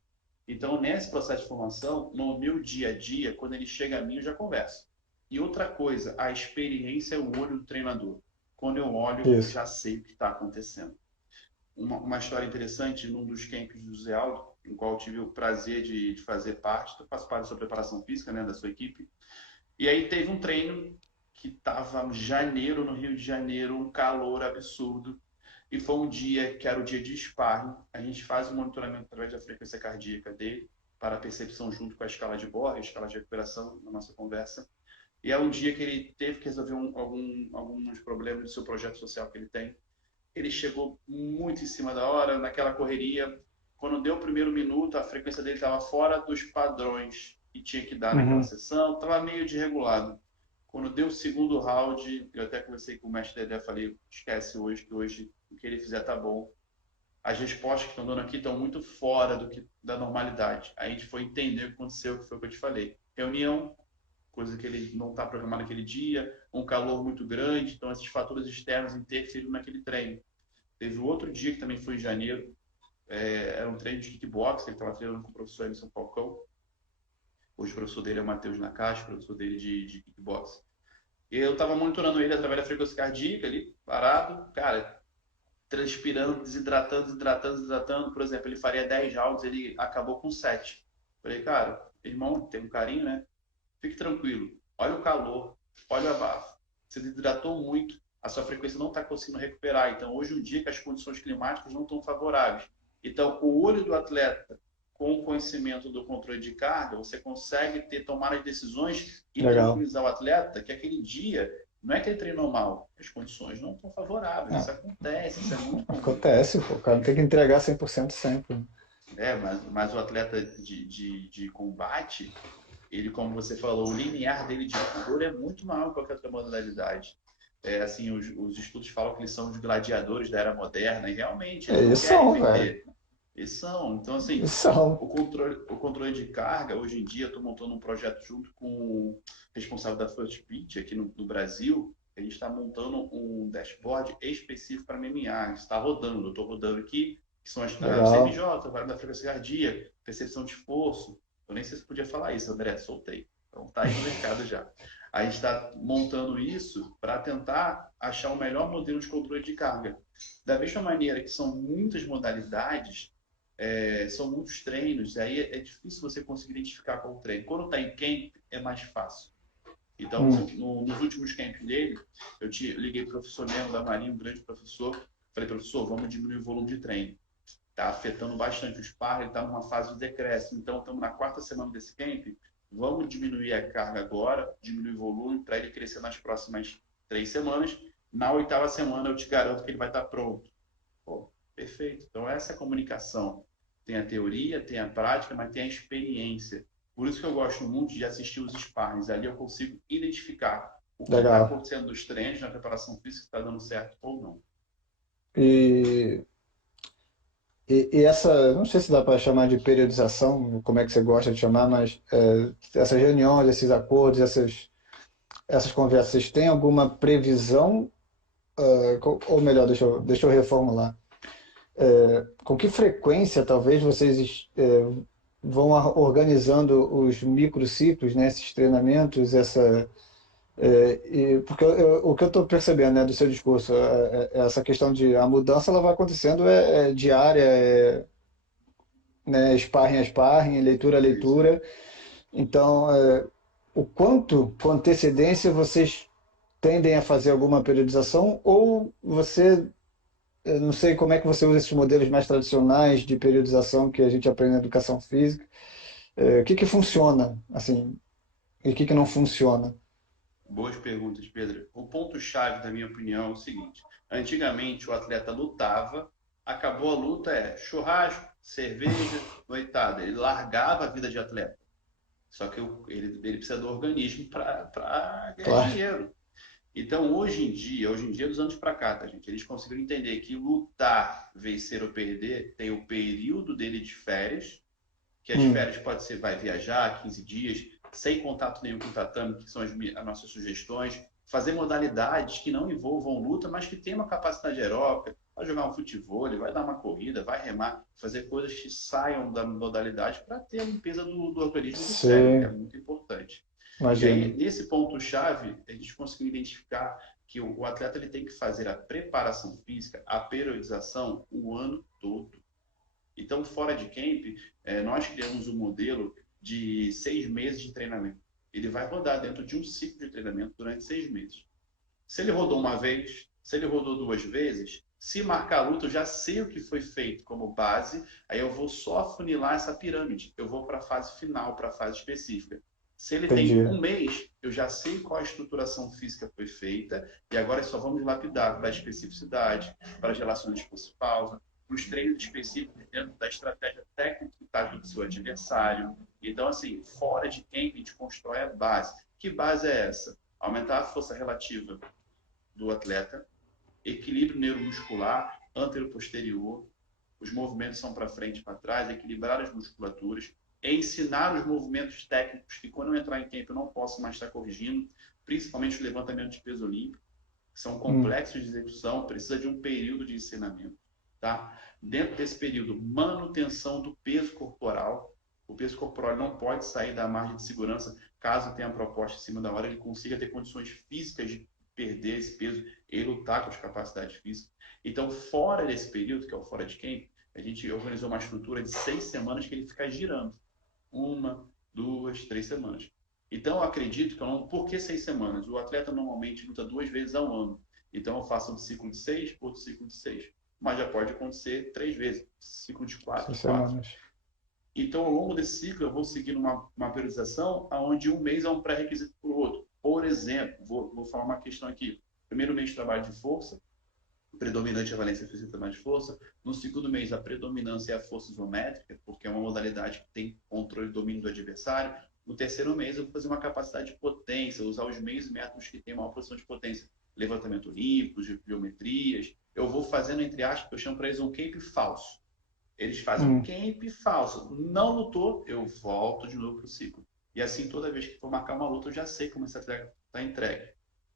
Então, nesse processo de formação, no meu dia a dia, quando ele chega a mim, eu já converso. E outra coisa, a experiência é o olho do treinador. Quando eu olho, eu Isso. já sei o que está acontecendo. Uma história interessante, num dos camps do Zé Aldo, em qual eu tive o prazer de fazer parte, eu faço parte da sua preparação física, né, da sua equipe. E aí teve um treino que estava em janeiro, no Rio de Janeiro, um calor absurdo. E foi um dia que era o dia de sparring. A gente faz o monitoramento através da frequência cardíaca dele, para a percepção junto com a escala de Borg, a escala de recuperação, na nossa conversa. E é um dia que ele teve que resolver alguns problemas do seu projeto social que ele tem. Ele chegou muito em cima da hora, naquela correria. Quando deu o primeiro minuto, a frequência dele estava fora dos padrões que tinha que dar naquela Uhum. sessão, estava meio desregulado. Quando deu o segundo round, eu até conversei com o mestre Dedé, falei, esquece hoje, que hoje o que ele fizer tá bom. As respostas que estão dando aqui estão muito fora da normalidade. Aí a gente foi entender o que aconteceu, que foi o que eu te falei. Reunião, coisa que ele não está programado naquele dia, um calor muito grande, então esses fatores externos interferiram naquele treino. Teve outro dia que também foi em janeiro, era um treino de kickbox, ele estava treinando com o professor Emerson Falcão. Hoje o professor dele é o Matheus Nakashi, professor dele de kickbox. Eu estava monitorando ele através da frequência cardíaca ali, parado, cara, transpirando, desidratando. Por exemplo, ele faria 10 rounds, ele acabou com 7. Falei, cara, irmão, tem um carinho, né? Fique tranquilo. Olha o calor, olha o abafo. Você desidratou muito, a sua frequência não está conseguindo recuperar. Então, hoje é um dia que as condições climáticas não estão favoráveis. Então, o olho do atleta, com o conhecimento do controle de carga, você consegue tomar as decisões e Legal. tranquilizar o atleta que aquele dia não é que ele treinou mal, as condições não estão favoráveis. Isso Não, acontece, isso é muito comum. acontece, pô. O cara não tem que entregar 100% sempre. Mas o atleta de combate, ele, como você falou, o limiar dele de dor é muito maior que qualquer outra modalidade. Assim, os estudos falam que eles são os gladiadores da era moderna, e realmente eles não Eles querem são, velho. perder. Eles são. Então, Eles assim, são. o controle de carga, hoje em dia, eu estou montando um projeto junto com o responsável da First Beat aqui no Brasil. A gente está montando um dashboard específico para MMA. Está rodando, eu estou rodando aqui, que são a Legal. CMJ, vale da frequência cardíaca, percepção de esforço. Eu nem sei se podia falar isso, André, soltei. Então tá aí no mercado já. A gente está montando isso para tentar achar o melhor modelo de controle de carga. Da mesma maneira que são muitas modalidades, são muitos treinos, aí é difícil você conseguir identificar qual treino. Quando está em camp, é mais fácil. Então, Hum. nos últimos camps dele, liguei para o professor Nemo da Marinha, um grande professor, falei, professor, vamos diminuir o volume de treino. Está afetando bastante o sparring, ele está numa fase de decréscimo. Então, estamos na 4ª semana desse camp, vamos diminuir a carga agora, diminuir o volume para ele crescer nas próximas 3 semanas. Na 8ª semana, eu te garanto que ele vai estar pronto. Pô, perfeito. Então, essa comunicação tem a teoria, tem a prática, mas tem a experiência. Por isso que eu gosto muito de assistir os sparrings. Ali eu consigo identificar o que está Legal. acontecendo nos treinos, na preparação física, se está dando certo ou não. E, e essa, não sei se dá para chamar de periodização, como é que você gosta de chamar, mas essas reuniões, esses acordos, essas conversas, vocês têm alguma previsão? Ou melhor, deixa eu reformular. Com que frequência talvez vocês vão organizando os microciclos, né, esses treinamentos, porque o que eu estou percebendo, né, do seu discurso, essa questão de a mudança ela vai acontecendo diária, né, sparring a sparring, leitura a Isso. leitura. Então, o quanto com antecedência vocês tendem a fazer alguma periodização ou você, eu não sei como é que você usa esses modelos mais tradicionais de periodização que a gente aprende na educação física. O que que funciona, assim, e o que que não funciona? Boas perguntas, Pedro. O ponto-chave, da minha opinião, é o seguinte: antigamente o atleta lutava, acabou a luta, churrasco, cerveja, noitada. Ele largava a vida de atleta. Só que ele precisa do organismo para ganhar Claro, dinheiro. Então, hoje em dia, dos anos para cá, tá, gente? Eles conseguiram entender que lutar, vencer ou perder, tem o período dele de férias, que as hum, férias pode ser, vai viajar 15 dias, sem contato nenhum com o tatame, que são as nossas sugestões, fazer modalidades que não envolvam luta, mas que tenham uma capacidade aeróbica, vai jogar um futebol, vai dar uma corrida, vai remar, fazer coisas que saiam da modalidade para ter a limpeza do organismo e do cérebro, que é sim, muito importante. E aí, imagino. nesse ponto-chave, a gente conseguiu identificar que o atleta ele tem que fazer a preparação física, a periodização, o ano todo. Então, fora de camp, nós criamos um modelo de 6 meses de treinamento. Ele vai rodar dentro de um ciclo de treinamento durante 6 meses. Se ele rodou uma vez, se ele rodou 2 vezes, se marcar a luta, eu já sei o que foi feito como base, aí eu vou só afunilar essa pirâmide. Eu vou para a fase final, para a fase específica. Se ele tem Entendi. 1 mês, eu já sei qual a estruturação física foi feita, e agora só vamos lapidar para a especificidade, para as relações de esforço-pausa, para os treinos específicos dentro da estratégia técnica e tática do seu adversário. Então, assim, fora de camp, a gente constrói a base. Que base é essa? Aumentar a força relativa do atleta, equilíbrio neuromuscular, antero-posterior, os movimentos são para frente e para trás, equilibrar as musculaturas, ensinar os movimentos técnicos que quando eu entrar em campo eu não posso mais estar corrigindo, principalmente o levantamento de peso olímpico, que são Hum, complexos de execução, precisa de um período de ensinamento. Tá? Dentro desse período, manutenção do peso corporal. O peso corporal não pode sair da margem de segurança caso tenha proposta em cima da hora, ele consiga ter condições físicas de perder esse peso e lutar com as capacidades físicas. Então, fora desse período, que é o fora de camp, a gente organizou uma estrutura de 6 semanas que ele fica girando. 1, 2, 3 semanas. Então, eu acredito que eu não. Por que 6 semanas? O atleta normalmente luta 2 vezes ao ano. Então, eu faço um ciclo de 6, outro ciclo de 6. Mas já pode acontecer 3 vezes, ciclo de 4, seis 4. semanas. Então, ao longo desse ciclo, eu vou seguindo uma periodização onde um mês é um pré-requisito para o outro. Por exemplo, vou falar uma questão aqui. Primeiro mês de trabalho de força, predominante é a valência física de trabalho de força. No segundo mês, a predominância é a força isométrica, porque é uma modalidade que tem controle e domínio do adversário. No terceiro mês, eu vou fazer uma capacidade de potência, usar os meios e métodos que têm maior posição de potência. Levantamento olímpico, geometrias. Eu vou fazendo, entre aspas, eu chamo para eles um camp falso. Eles fazem um Hum, camp falso. Não lutou, eu volto de novo para o ciclo. E assim, toda vez que for marcar uma luta, eu já sei como esse atleta está entregue.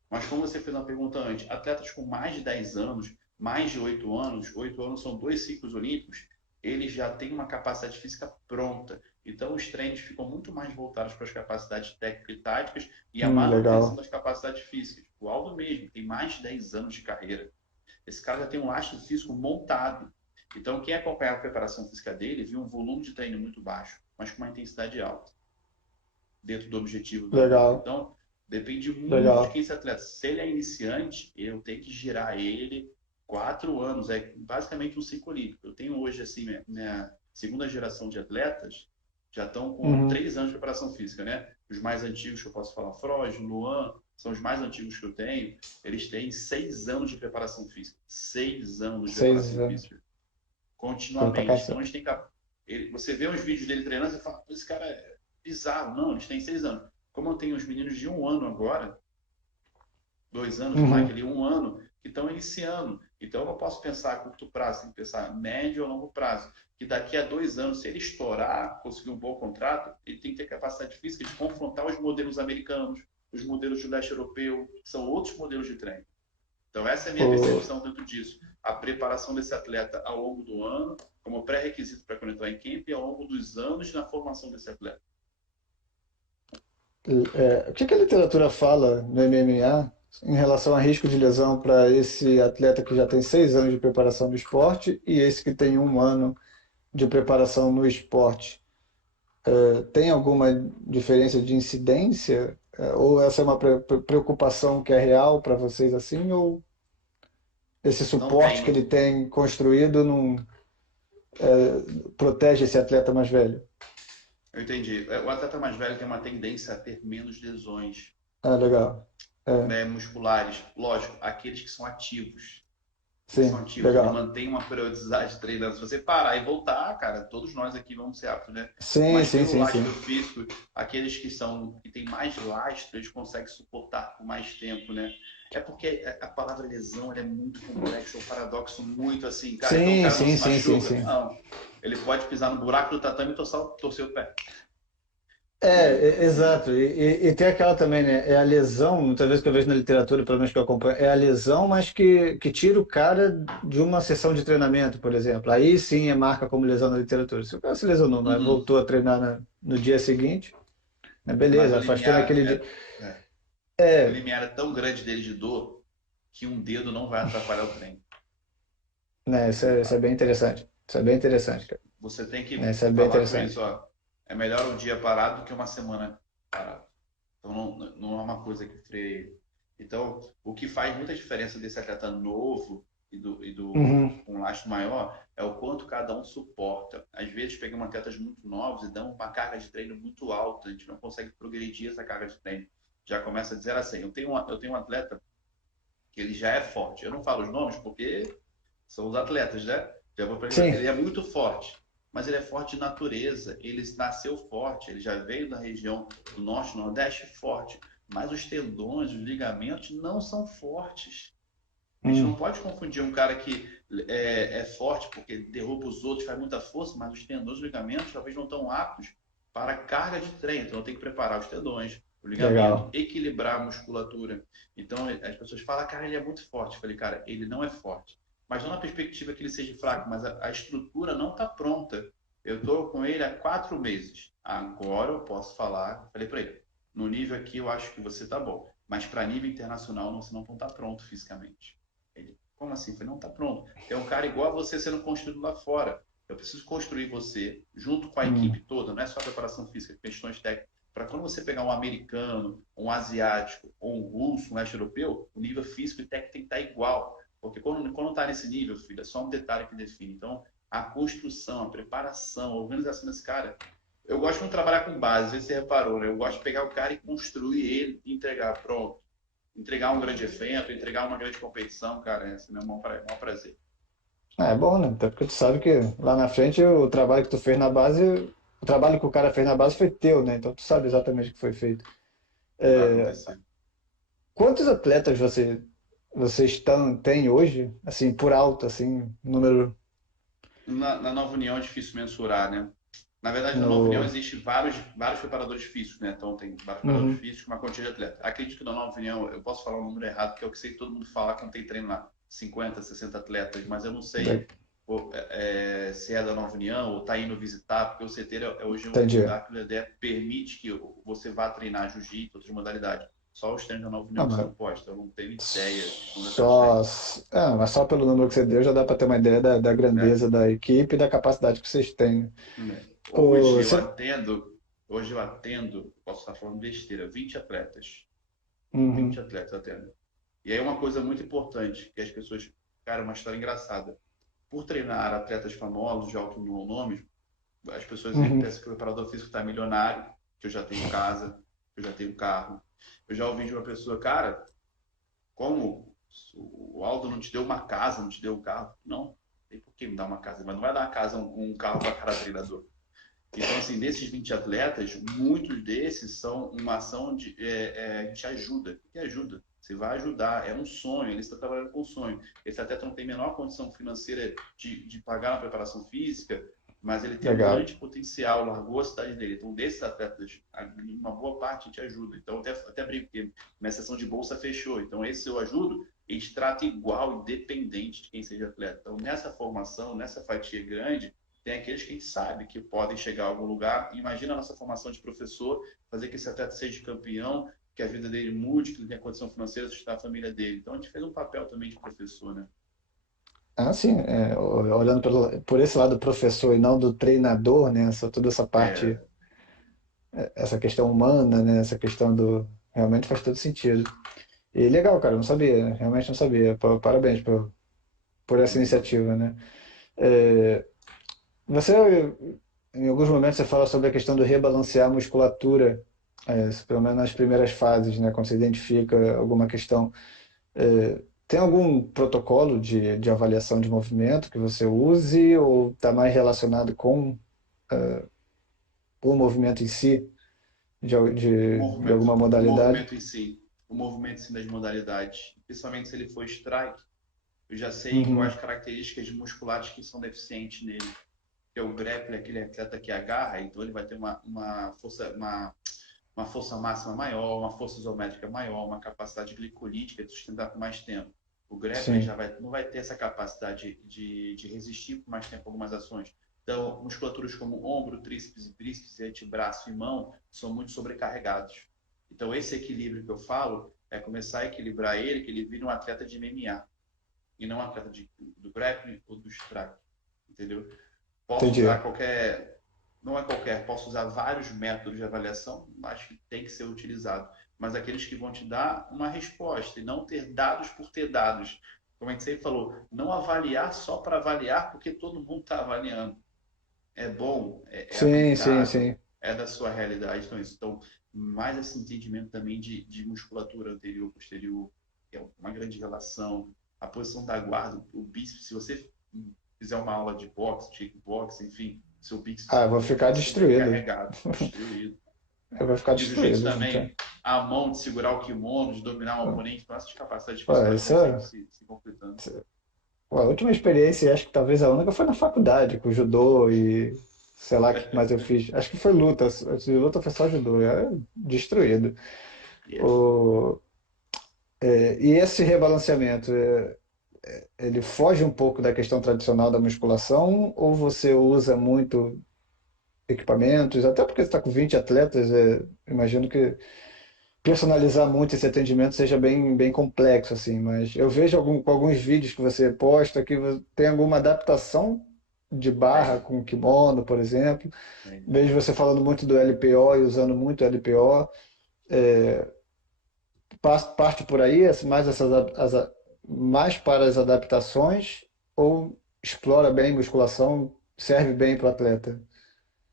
Mas como você fez uma pergunta antes, atletas com mais de 10 anos, mais de 8 anos são 2 ciclos olímpicos, eles já têm uma capacidade física pronta. Então, os treinos ficam muito mais voltados para as capacidades técnicas e táticas e a manutenção legal. das capacidades físicas. O Aldo mesmo tem mais de 10 anos de carreira. Esse cara já tem um lastro físico montado. Então, quem acompanhar a preparação física dele viu um volume de treino muito baixo, mas com uma intensidade alta, dentro do objetivo do atleta. Legal, Então, depende muito de legal. quem é esse atleta. Se ele é iniciante, eu tenho que girar ele 4 anos. É basicamente um ciclo olímpico. Eu tenho hoje, assim, minha segunda geração de atletas já estão com Uhum. 3 anos de preparação física, né? Os mais antigos que eu posso falar, Froz, Luan, são os mais antigos que eu tenho. Eles têm 6 anos de preparação física. 6 anos de Seis preparação anos. física. Coisa pra Continuamente. Então, a cacete. gente tem que. Você vê uns vídeos dele treinando e fala, esse cara é bizarro. Não, eles têm 6 anos. Como eu tenho os meninos de 1 ano agora, 2 anos, o Mike Uhum. ali 1 ano, que estão iniciando. Então eu não posso pensar a curto prazo, tem que pensar médio ou longo prazo. Que daqui a 2 anos, se ele estourar, conseguir um bom contrato, ele tem que ter capacidade física de confrontar os modelos americanos, os modelos do leste europeu, que são outros modelos de treino. Então essa é a minha Pô, percepção dentro disso. A preparação desse atleta ao longo do ano, como pré-requisito para quando entrar em camp, e ao longo dos anos na formação desse atleta. o que que a literatura fala no MMA em relação a risco de lesão para esse atleta que já tem 6 anos de preparação do esporte e esse que tem 1 ano de preparação no esporte? Tem alguma diferença de incidência? Ou essa é uma preocupação que é real para vocês assim? Ou esse Não suporte que tem. ele tem construído não protege esse atleta mais velho? Eu entendi. O atleta mais velho tem uma tendência a ter menos lesões, Ah, legal. É, né, musculares. Lógico, aqueles que são ativos. Que são sim, ativos, ele legal. mantém uma periodicidade treinando. Se você parar e voltar, cara, todos nós aqui vamos ser aptos, né? Sim, Mas sim, pelo sim, sim. lastro físico, aqueles que têm mais lastro, eles conseguem suportar por mais tempo, né? É porque a palavra lesão ela é muito complexa, é um paradoxo muito assim, cara. Então o Sim, cara não sim, se sim, sim, machuca? sim. Não. Ele pode pisar no buraco do tatame e torcer o pé, né? Então, assim, Exato. E tem aquela também, né? É a lesão, muitas vezes que eu vejo na literatura, pelo menos que eu acompanho, é a lesão, mas que tira o cara de uma sessão de treinamento, por exemplo. Aí sim é marca como lesão na literatura. Se o cara se lesionou, mas uhum. voltou a treinar no dia seguinte, né? Mas Beleza, afastou naquele dia. é, o É, limiar é tão grande dele de dor que um dedo não vai atrapalhar o treino. né? Isso é bem interessante. Isso é bem interessante, cara. Você tem Né? que Isso é bem falar com isso, interessante. ó. É melhor um dia parado do que uma semana parado. Então não é uma coisa que freia ele. Então, o que faz muita diferença desse atleta novo e do Uhum. com um lastro maior é o quanto cada um suporta. Às vezes pegamos atletas muito novos e dão uma carga de treino muito alta, a gente não consegue progredir essa carga de treino. Já começa de 0 a 100. Eu tenho um atleta que ele já é forte. Eu não falo os nomes porque são os atletas, né? Já vou Sim. ele é muito forte, mas ele é forte de natureza. Ele nasceu forte, ele já veio da região do norte, nordeste forte. Mas os tendões, os ligamentos não são fortes. A gente não Hum. pode confundir um cara que é forte porque derruba os outros, faz muita força, mas os tendões e ligamentos talvez não estão aptos para carga de treino. Então tem que preparar os tendões, o ligamento, Legal. equilibrar a musculatura. Então as pessoas falam, cara, ele é muito forte. Eu falei, cara, ele não é forte. Mas não na perspectiva que ele seja fraco, mas a estrutura não está pronta. Eu estou com ele há 4 meses. Agora eu posso falar. Falei para ele, no nível aqui eu acho que você está bom, mas para nível internacional você não está pronto fisicamente. Ele, como assim? Eu falei, não está pronto. Tem um cara igual a você sendo construído lá fora. Eu preciso construir você junto com a equipe Hum. toda, não é só preparação física, questões técnicas. Para quando você pegar um americano, um asiático, ou um russo, um leste europeu, o nível físico e técnico tem que estar igual. Porque quando está nesse nível, filho, é só um detalhe que define. Então, a construção, a preparação, a organização desse cara. Eu gosto muito de trabalhar com base, às vezes você reparou, né? Eu gosto de pegar o cara e construir ele e entregar. Pronto, entregar um grande evento, entregar uma grande competição, cara, esse é meu maior prazer. É bom, né? Até porque tu sabe que lá na frente o trabalho que tu fez na base, o trabalho que o cara fez na base foi teu, né? Então tu sabe exatamente o que foi feito. Vai É, acontecer. quantos atletas vocês têm hoje, assim, por alto, assim, número Na Nova União é difícil mensurar, né? Na verdade, na Nova União no... existe vários preparadores físicos, né? Então tem vários preparadores Uhum, físicos, uma quantia de atleta. Acredito que na Nova União, eu posso falar um número errado, que é o que sei que todo mundo fala quando tem treino lá, 50, 60 atletas, mas eu não sei se é da Nova União ou está indo visitar, porque o CT é hoje um entendi. lugar que o IDE permite que você vá treinar jiu-jitsu, outras modalidades. Só os treinos da Nova Ah, União que você mas não pode, então eu não tenho ideia de como está os só, treinos. mas só pelo número que você deu já dá para ter uma ideia da É, grandeza da equipe e da capacidade que vocês têm, né? né? Ô, Hoje eu você... atendo, hoje eu atendo, posso estar falando besteira, 20 atletas. 20 Uhum, atletas atendo. E aí uma coisa muito importante, que as pessoas, cara, uma história engraçada. Por treinar atletas famosos de alto nome, as pessoas uhum. pensam que o preparador físico está milionário, que eu já tenho casa, que eu já tenho carro. Eu já ouvi de uma pessoa, cara, como o Aldo não te deu uma casa, não te deu um carro? Não, tem por que me dar uma casa, mas não vai dar uma casa, um carro para cada treinador. Então, assim, desses 20 atletas, muitos desses são uma ação de ajuda. Que ajuda? Você vai ajudar, é um sonho, ele está trabalhando com um sonho. Esse atleta não tem a menor condição financeira de pagar uma preparação física, mas ele tem um Legal. grande potencial, largou a cidade dele. Então, desses atletas, uma boa parte te ajuda. Então, até brinco, porque minha sessão de bolsa fechou. Então, esse eu ajudo, eles tratam igual, independente de quem seja atleta. Então, nessa formação, nessa fatia grande, tem aqueles que a gente sabe que podem chegar a algum lugar. Imagina a nossa formação de professor, fazer que esse atleta seja campeão, que a vida dele mude, que ele tenha condição financeira, sustentar a família dele. Então a gente fez um papel também de professor, né? Ah, sim, olhando por esse lado do professor e não do treinador, né? Toda essa parte É, essa questão humana, né? Essa questão do. Realmente faz todo sentido. E legal, cara, eu não sabia, realmente não sabia. Parabéns por essa Uhum. iniciativa, né? É, você, em alguns momentos, você fala sobre a questão do rebalancear a musculatura, pelo menos nas primeiras fases, né? Quando você identifica alguma questão. Tem algum protocolo de avaliação de movimento que você use ou está mais relacionado com o movimento em si, de alguma O modalidade? movimento em si, o movimento em si das modalidades, principalmente se ele for strike, eu já sei quais Uhum. características musculares que são deficientes nele. Que é o grappler, aquele atleta que agarra, então ele vai ter uma força máxima maior, uma força isométrica maior, uma capacidade glicolítica de sustentar por mais tempo. O grappler Sim, não vai ter essa capacidade de resistir por mais tempo algumas ações. Então, musculaturas como ombro, tríceps, bíceps, antebraço e mão são muito sobrecarregados. Então, esse equilíbrio que eu falo é começar a equilibrar ele, que ele vire um atleta de MMA e não um atleta do grappling ou do strike, entendeu? Posso entendi. usar qualquer, não é qualquer, posso usar vários métodos de avaliação, mas que tem que ser utilizado. Mas aqueles que vão te dar uma resposta e não ter dados por ter dados. Como a gente sempre falou, não avaliar só para avaliar, porque todo mundo está avaliando. É bom, é Sim, sim, aplicável, sim. é da sua realidade. Então, isso. Então, mais esse entendimento também de musculatura anterior, posterior, que é uma grande relação. A posição da guarda, o bíceps, se você fizer uma aula de boxe, kickbox, enfim, seu bíceps Ah, eu vou ficar fica destruído. sobrecarregado, destruído. Eu vou ficar E o jiu-jitsu destruído, então. também, a mão de segurar o kimono, de dominar o oponente, nossas capacidades Pô, físicas isso vão sempre é. se completando. Pô, a última experiência, acho que talvez a única, foi na faculdade, com judô e sei lá o que mais eu fiz. Acho que foi luta. Se luta foi só judô, é destruído. Yes. O, e esse rebalanceamento, ele foge um pouco da questão tradicional da musculação ou você usa muito equipamentos? Até porque você está com 20 atletas, imagino que personalizar muito esse atendimento seja bem complexo, assim, mas eu vejo alguns vídeos que você posta que tem alguma adaptação de barra Tem, com kimono, por exemplo. tem. Vejo você falando muito do LPO e usando muito LPO. Parte por aí, mais, mais para as adaptações ou explora bem musculação, serve bem para o atleta?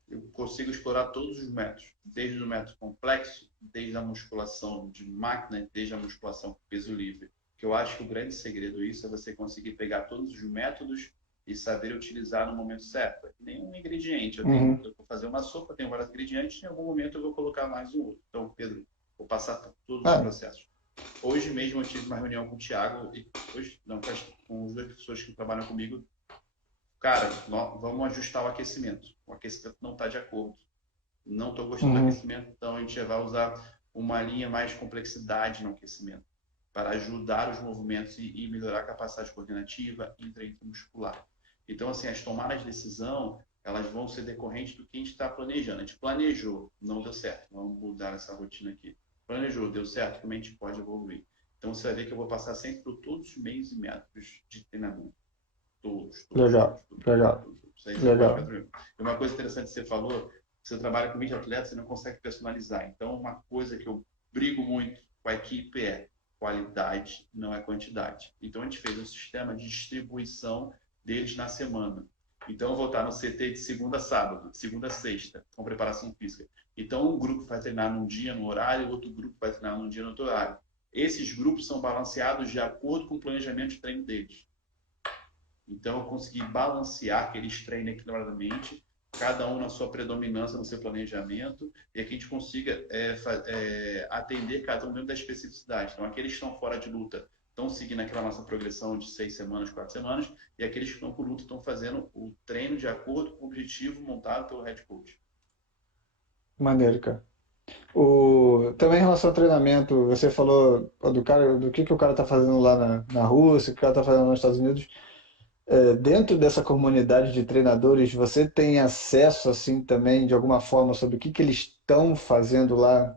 Eu consigo explorar todos os métodos, desde o método complexo, desde a musculação de máquina, desde a musculação com peso livre. Que eu acho que o grande segredo disso é você conseguir pegar todos os métodos e saber utilizar no momento certo. É que nem um ingrediente. Uhum. Eu vou fazer uma sopa, tenho vários ingredientes, em algum momento eu vou colocar mais um outro. Então, Pedro, vou passar por todos os Ah, processos. Hoje mesmo eu tive uma reunião com o Thiago, e hoje, não, com as duas pessoas que trabalham comigo. Cara, vamos ajustar o aquecimento. O aquecimento não está de acordo. Não estou gostando do uhum. aquecimento, então a gente vai usar uma linha mais complexidade no aquecimento para ajudar os movimentos e melhorar a capacidade coordenativa intramuscular. Então, assim, as tomadas de decisão, elas vão ser decorrentes do que a gente está planejando. A gente planejou, não deu certo, vamos mudar essa rotina aqui. Planejou, deu certo, como a gente pode evoluir. Então, você vai ver que eu vou passar sempre por todos os meios e métodos de treinamento. Todos, todos, Legal, todos, todos, todos, legal, todos. Isso aí você pode ficar legal. tranquilo. E uma coisa interessante que você falou, você trabalha com 20 atletas e não consegue personalizar. Então, uma coisa que eu brigo muito com a equipe é qualidade, não é quantidade. Então, a gente fez um sistema de distribuição deles na semana. Então, eu vou estar no CT de segunda a sábado, de segunda a sexta, com preparação física. Então, um grupo vai treinar num dia, no horário, outro grupo vai treinar num dia, no outro horário. Esses grupos são balanceados de acordo com o planejamento de treino deles. Então, eu consegui balancear que eles treinem equilibradamente, cada um na sua predominância no seu planejamento, e que a gente consiga atender cada um dentro da especificidade. Então, aqueles que estão fora de luta estão seguindo aquela nossa progressão de 6 semanas, 4 semanas, e aqueles que estão por luta estão fazendo o treino de acordo com o objetivo montado pelo head coach. Maneiro, cara. Também em relação ao treinamento, você falou do cara, do que o cara tá fazendo lá na Rússia, o que o cara tá fazendo nos Estados Unidos. Dentro dessa comunidade de treinadores, você tem acesso assim também de alguma forma sobre o que eles estão fazendo lá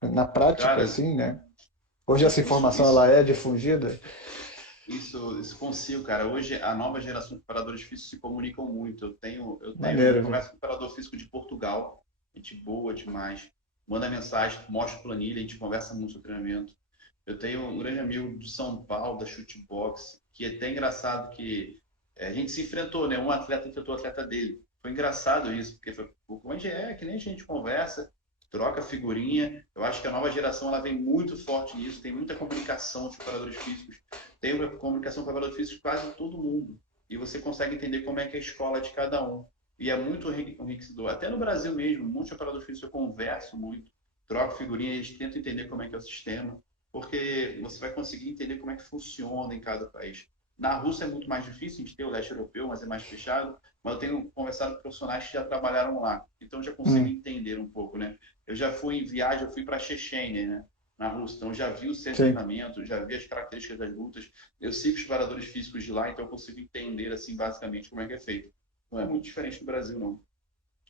na prática, Cara, assim, né? Hoje essa informação ela é difundida? isso consigo, cara. Hoje a nova geração de preparadores físicos se comunicam muito. Eu Maneiro, velho. converso com o preparador físico de Portugal. gente boa demais. Manda mensagem, mostra planilha, a gente conversa muito sobre treinamento. Eu tenho um grande amigo de São Paulo, da Shootbox, que é até engraçado que a gente se enfrentou, né? Um atleta enfrentou o atleta dele. Foi engraçado isso, porque foi, onde que nem a gente conversa, troca figurinha. Eu acho que a nova geração ela vem muito forte nisso, tem muita comunicação de preparadores físicos, tem uma comunicação com preparadores físicos quase todo mundo. E você consegue entender como é que é a escola de cada um. E é muito enriquecedor. Até no Brasil mesmo, muitos preparadores físicos eu converso muito, troco figurinha, eles tentam entender como é que é o sistema, porque você vai conseguir entender como é que funciona em cada país. Na Rússia é muito mais difícil, a gente tem o leste europeu, mas é mais fechado. Mas eu tenho conversado com profissionais que já trabalharam lá, então eu já consigo Hum, entender um pouco, né? Eu já fui em viagem, eu fui para Chechênia, né? Na Rússia, então eu já vi o centro de sim, treinamento, já vi as características das lutas, eu sigo os preparadores físicos de lá, então eu consigo entender, assim, basicamente como é que é feito. Não é muito diferente do Brasil, não.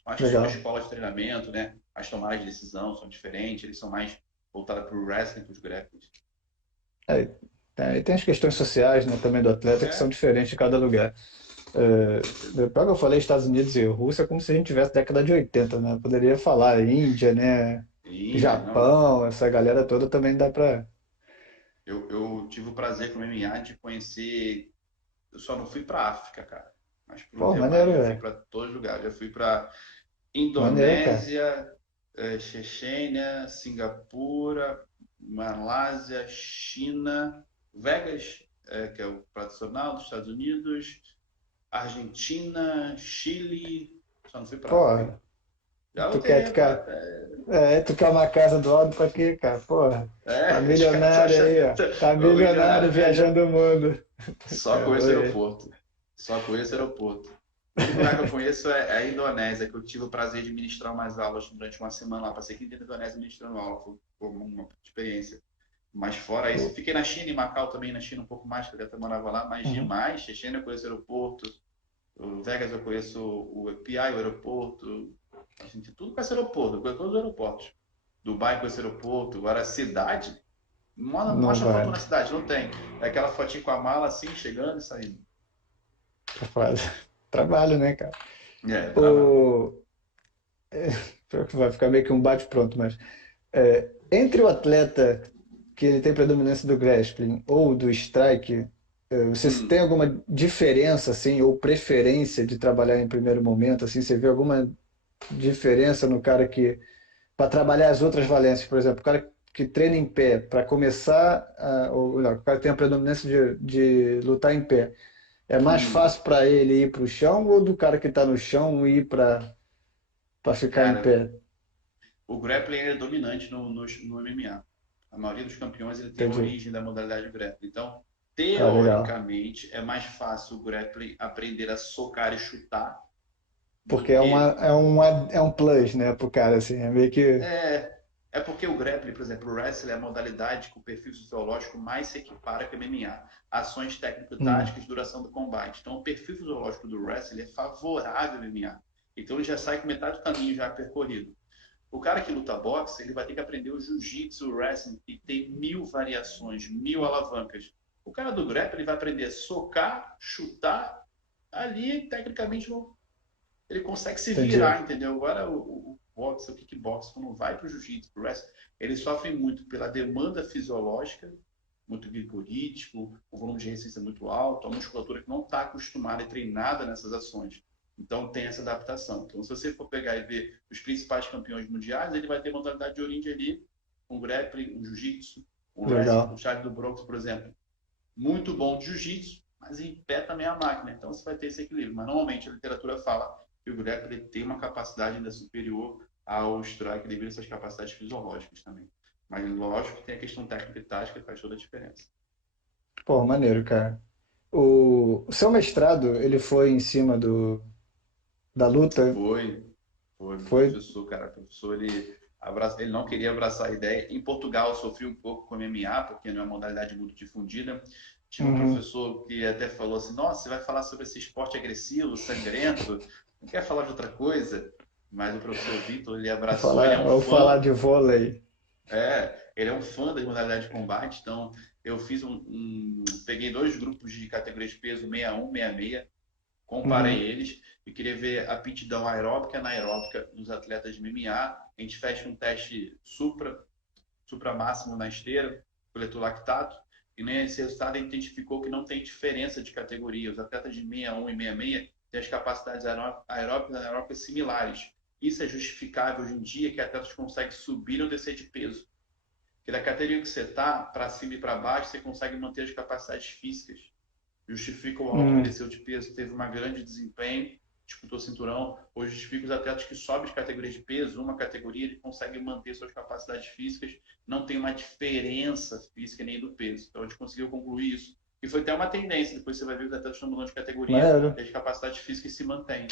Acho que só a legal. escola de treinamento, né? As tomadas de decisão são diferentes, eles são mais voltados para o wrestling, para os grapplings. É, tem as questões sociais, né, também do atleta que são É, diferentes em cada lugar. Para que eu falei Estados Unidos e Rússia como se a gente tivesse década de 80, né? Poderia falar Índia, né? Índia, não. Japão, essa galera toda também dá para. Eu tive o prazer com o MMA de conhecer. Eu só não fui para África, cara. Mas para os Pô, demais, maneiro, já fui velho. para todos os lugares. Já fui para Maneiro, cara. Indonésia, Chechênia, Singapura, Malásia, China, Vegas, que é o tradicional dos Estados Unidos, Argentina, Chile. Só não fui para Pô, África. Já tu lutei, quer, tu quer, tu quer uma casa do alto pra quê, cara? Porra, tá os caras estão milionário achando aí, que ó. Tá o milionário milionário viaja. viajando o mundo. Só É, conheço o oi. aeroporto. Só conheço o aeroporto. O único lugar que eu conheço é a Indonésia, que eu tive o prazer de ministrar umas aulas durante uma semana lá. Passei 15 dias na Indonésia ministrando aula. Foi uma experiência. Mas fora isso, Pô, fiquei na China, em Macau também, na China um pouco mais, que eu até morava lá, mas uhum. demais. Chechena eu conheço o aeroporto, o Vegas eu conheço o PI, o aeroporto. A gente tudo conhece o aeroporto, eu conheço todos os aeroportos. Dubai conhece o aeroporto. Agora a cidade, Não mostra foto vai. na cidade, não tem. É aquela fotinha com a mala assim, chegando e saindo. Tá foda. Trabalho, né, cara? É, trabalho. O... Vai ficar meio que um bate-pronto, mas entre o atleta que ele tem predominância do grappling ou do strike, você tem Hum. alguma diferença, assim, ou preferência de trabalhar em primeiro momento, assim, você vê alguma diferença no cara que, para trabalhar as outras valências, por exemplo, o cara que treina em pé, para começar, ou não, o cara que tem a predominância de lutar em pé, é mais Hum. fácil para ele ir para o chão ou do cara que está no chão ir para ficar em Cara, pé? o grappling é dominante no MMA. A maioria dos campeões ele tem a Entendi. origem da modalidade grappling. Então, Ah, legal. teoricamente, é mais fácil o grappling aprender a socar e chutar do Porque que é um plus, né, pro cara, assim, é meio que. é porque o grappling, por exemplo, o wrestling é a modalidade que o perfil fisiológico mais se equipara com o MMA. Ações Hum, técnico-táticas, duração do combate. Então, o perfil fisiológico do wrestling é favorável ao MMA. Então, ele já sai com metade do caminho já percorrido. O cara que luta boxe, ele vai ter que aprender o jiu-jitsu, o wrestling, e tem 1000 variações, 1000 alavancas. O cara do grappling ele vai aprender a socar, chutar, ali, tecnicamente, ele consegue se entendi. virar, entendeu? Agora, o boxe, o kickbox, quando vai para o jiu-jitsu, para o wrestling, ele sofre muito pela demanda fisiológica, muito glicolítico, o volume de resistência é muito alto, a musculatura que não está acostumada e treinada nessas ações. Então tem essa adaptação. Então, se você for pegar e ver os principais campeões mundiais, ele vai ter modalidade de origem ali, um grappling, um jiu-jitsu, um wrestling. O Legal. Charles do Bronx, por exemplo, muito bom de jiu-jitsu, mas em pé também é a máquina. Então você vai ter esse equilíbrio. Mas normalmente a literatura fala que o grappling tem uma capacidade ainda superior ao strike devido a essas capacidades fisiológicas também. Mas lógico que tem a questão técnica e tática que faz toda a diferença. Pô, maneiro, cara. O seu mestrado, ele foi em cima da luta? Foi, foi meu Foi? professor, cara. O professor ele não queria abraçar a ideia. Em Portugal eu sofri um pouco com MMA, porque não é uma modalidade muito difundida. Tive um Uhum. professor que até falou assim: Nossa, você vai falar sobre esse esporte agressivo, sangrento, não quer falar de outra coisa? Mas o professor Vitor, ele abraçou, ele é um Vou falar fã, de vôlei. ele é um fã das modalidades de combate, então eu fiz peguei dois grupos de categoria de peso 61, 66, comparei Uhum. eles e queria ver a aptidão aeróbica e anaeróbica dos atletas de MMA. A gente fez um teste supra máximo na esteira, coletou lactato, e nesse resultado a gente identificou que não tem diferença de categoria. Os atletas de 61 e 66 têm as capacidades aeróbicas e anaeróbicas similares. Isso é justificável hoje em dia que atletas conseguem subir ou descer de peso. Porque da categoria que você está, para cima e para baixo, você consegue manter as capacidades físicas. Justifica o alto que Uhum. desceu de peso, teve um grande desempenho, disputou cinturão. Hoje justifica os atletas que sobem de categorias de peso, uma categoria, ele consegue manter suas capacidades físicas, não tem uma diferença física nem do peso. Então a gente conseguiu concluir isso. E foi até uma tendência, depois você vai ver que os atletas estão mudando de categoria Maneiro. e as capacidades físicas se mantêm.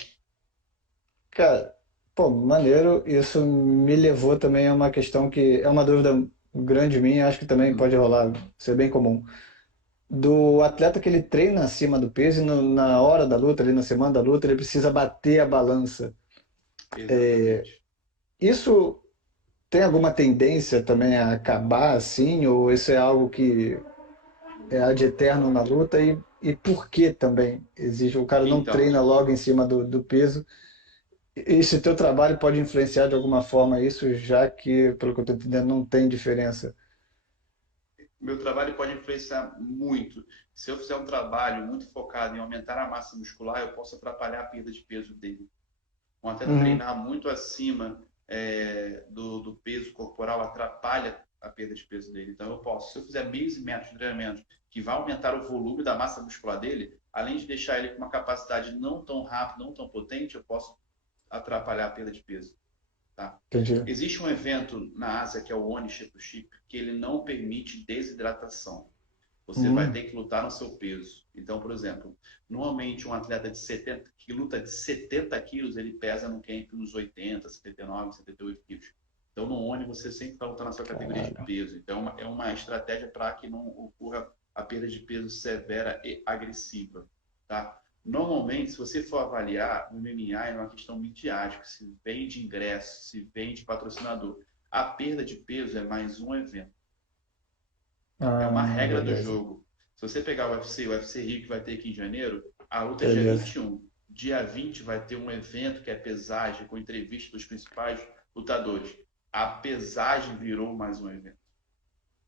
Cara, pô, maneiro. Isso me levou também a uma questão que é uma dúvida grande minha, acho que também Uhum. pode rolar, ser bem comum. Do atleta que ele treina acima do peso e na hora da luta, ali na semana da luta, ele precisa bater a balança. Exatamente. Isso tem alguma tendência também a acabar assim, ou isso é algo que é ad eterno na luta? E por que também exige? O cara não Então, treina logo em cima do peso. E se teu trabalho pode influenciar de alguma forma isso, já que, pelo que eu estou entendendo, não tem diferença. meu trabalho pode influenciar muito. Se eu fizer um trabalho muito focado em aumentar a massa muscular, eu posso atrapalhar a perda de peso dele. Um atleta Uhum, treinar muito acima do peso corporal atrapalha a perda de peso dele. Então, eu posso, se eu fizer meios e metros de treinamento que vai aumentar o volume da massa muscular dele, além de deixar ele com uma capacidade não tão rápida, não tão potente, eu posso atrapalhar a perda de peso. Tá? entendi. Existe um evento na Ásia que é o Oni Championship que ele não permite desidratação. Você vai Hum, ter que lutar no seu peso. Então, por exemplo, normalmente um atleta de 70 que luta de 70 quilos, ele pesa no camp uns 80, 79, 78 quilos. Então, no ONI, você sempre está lutando na sua categoria de caralho. peso. Então, é uma estratégia para que não ocorra a perda de peso severa e agressiva. Tá? Normalmente, se você for avaliar, o MMA é uma questão midiática, se vende ingresso, se vende patrocinador. A perda de peso é mais um evento. É uma Ah, regra do beleza, jogo. Se você pegar o UFC Rio que vai ter aqui em janeiro, a luta é dia beleza. 21. Dia 20 vai ter um evento que é pesagem, com entrevista dos principais lutadores. A pesagem virou mais um evento.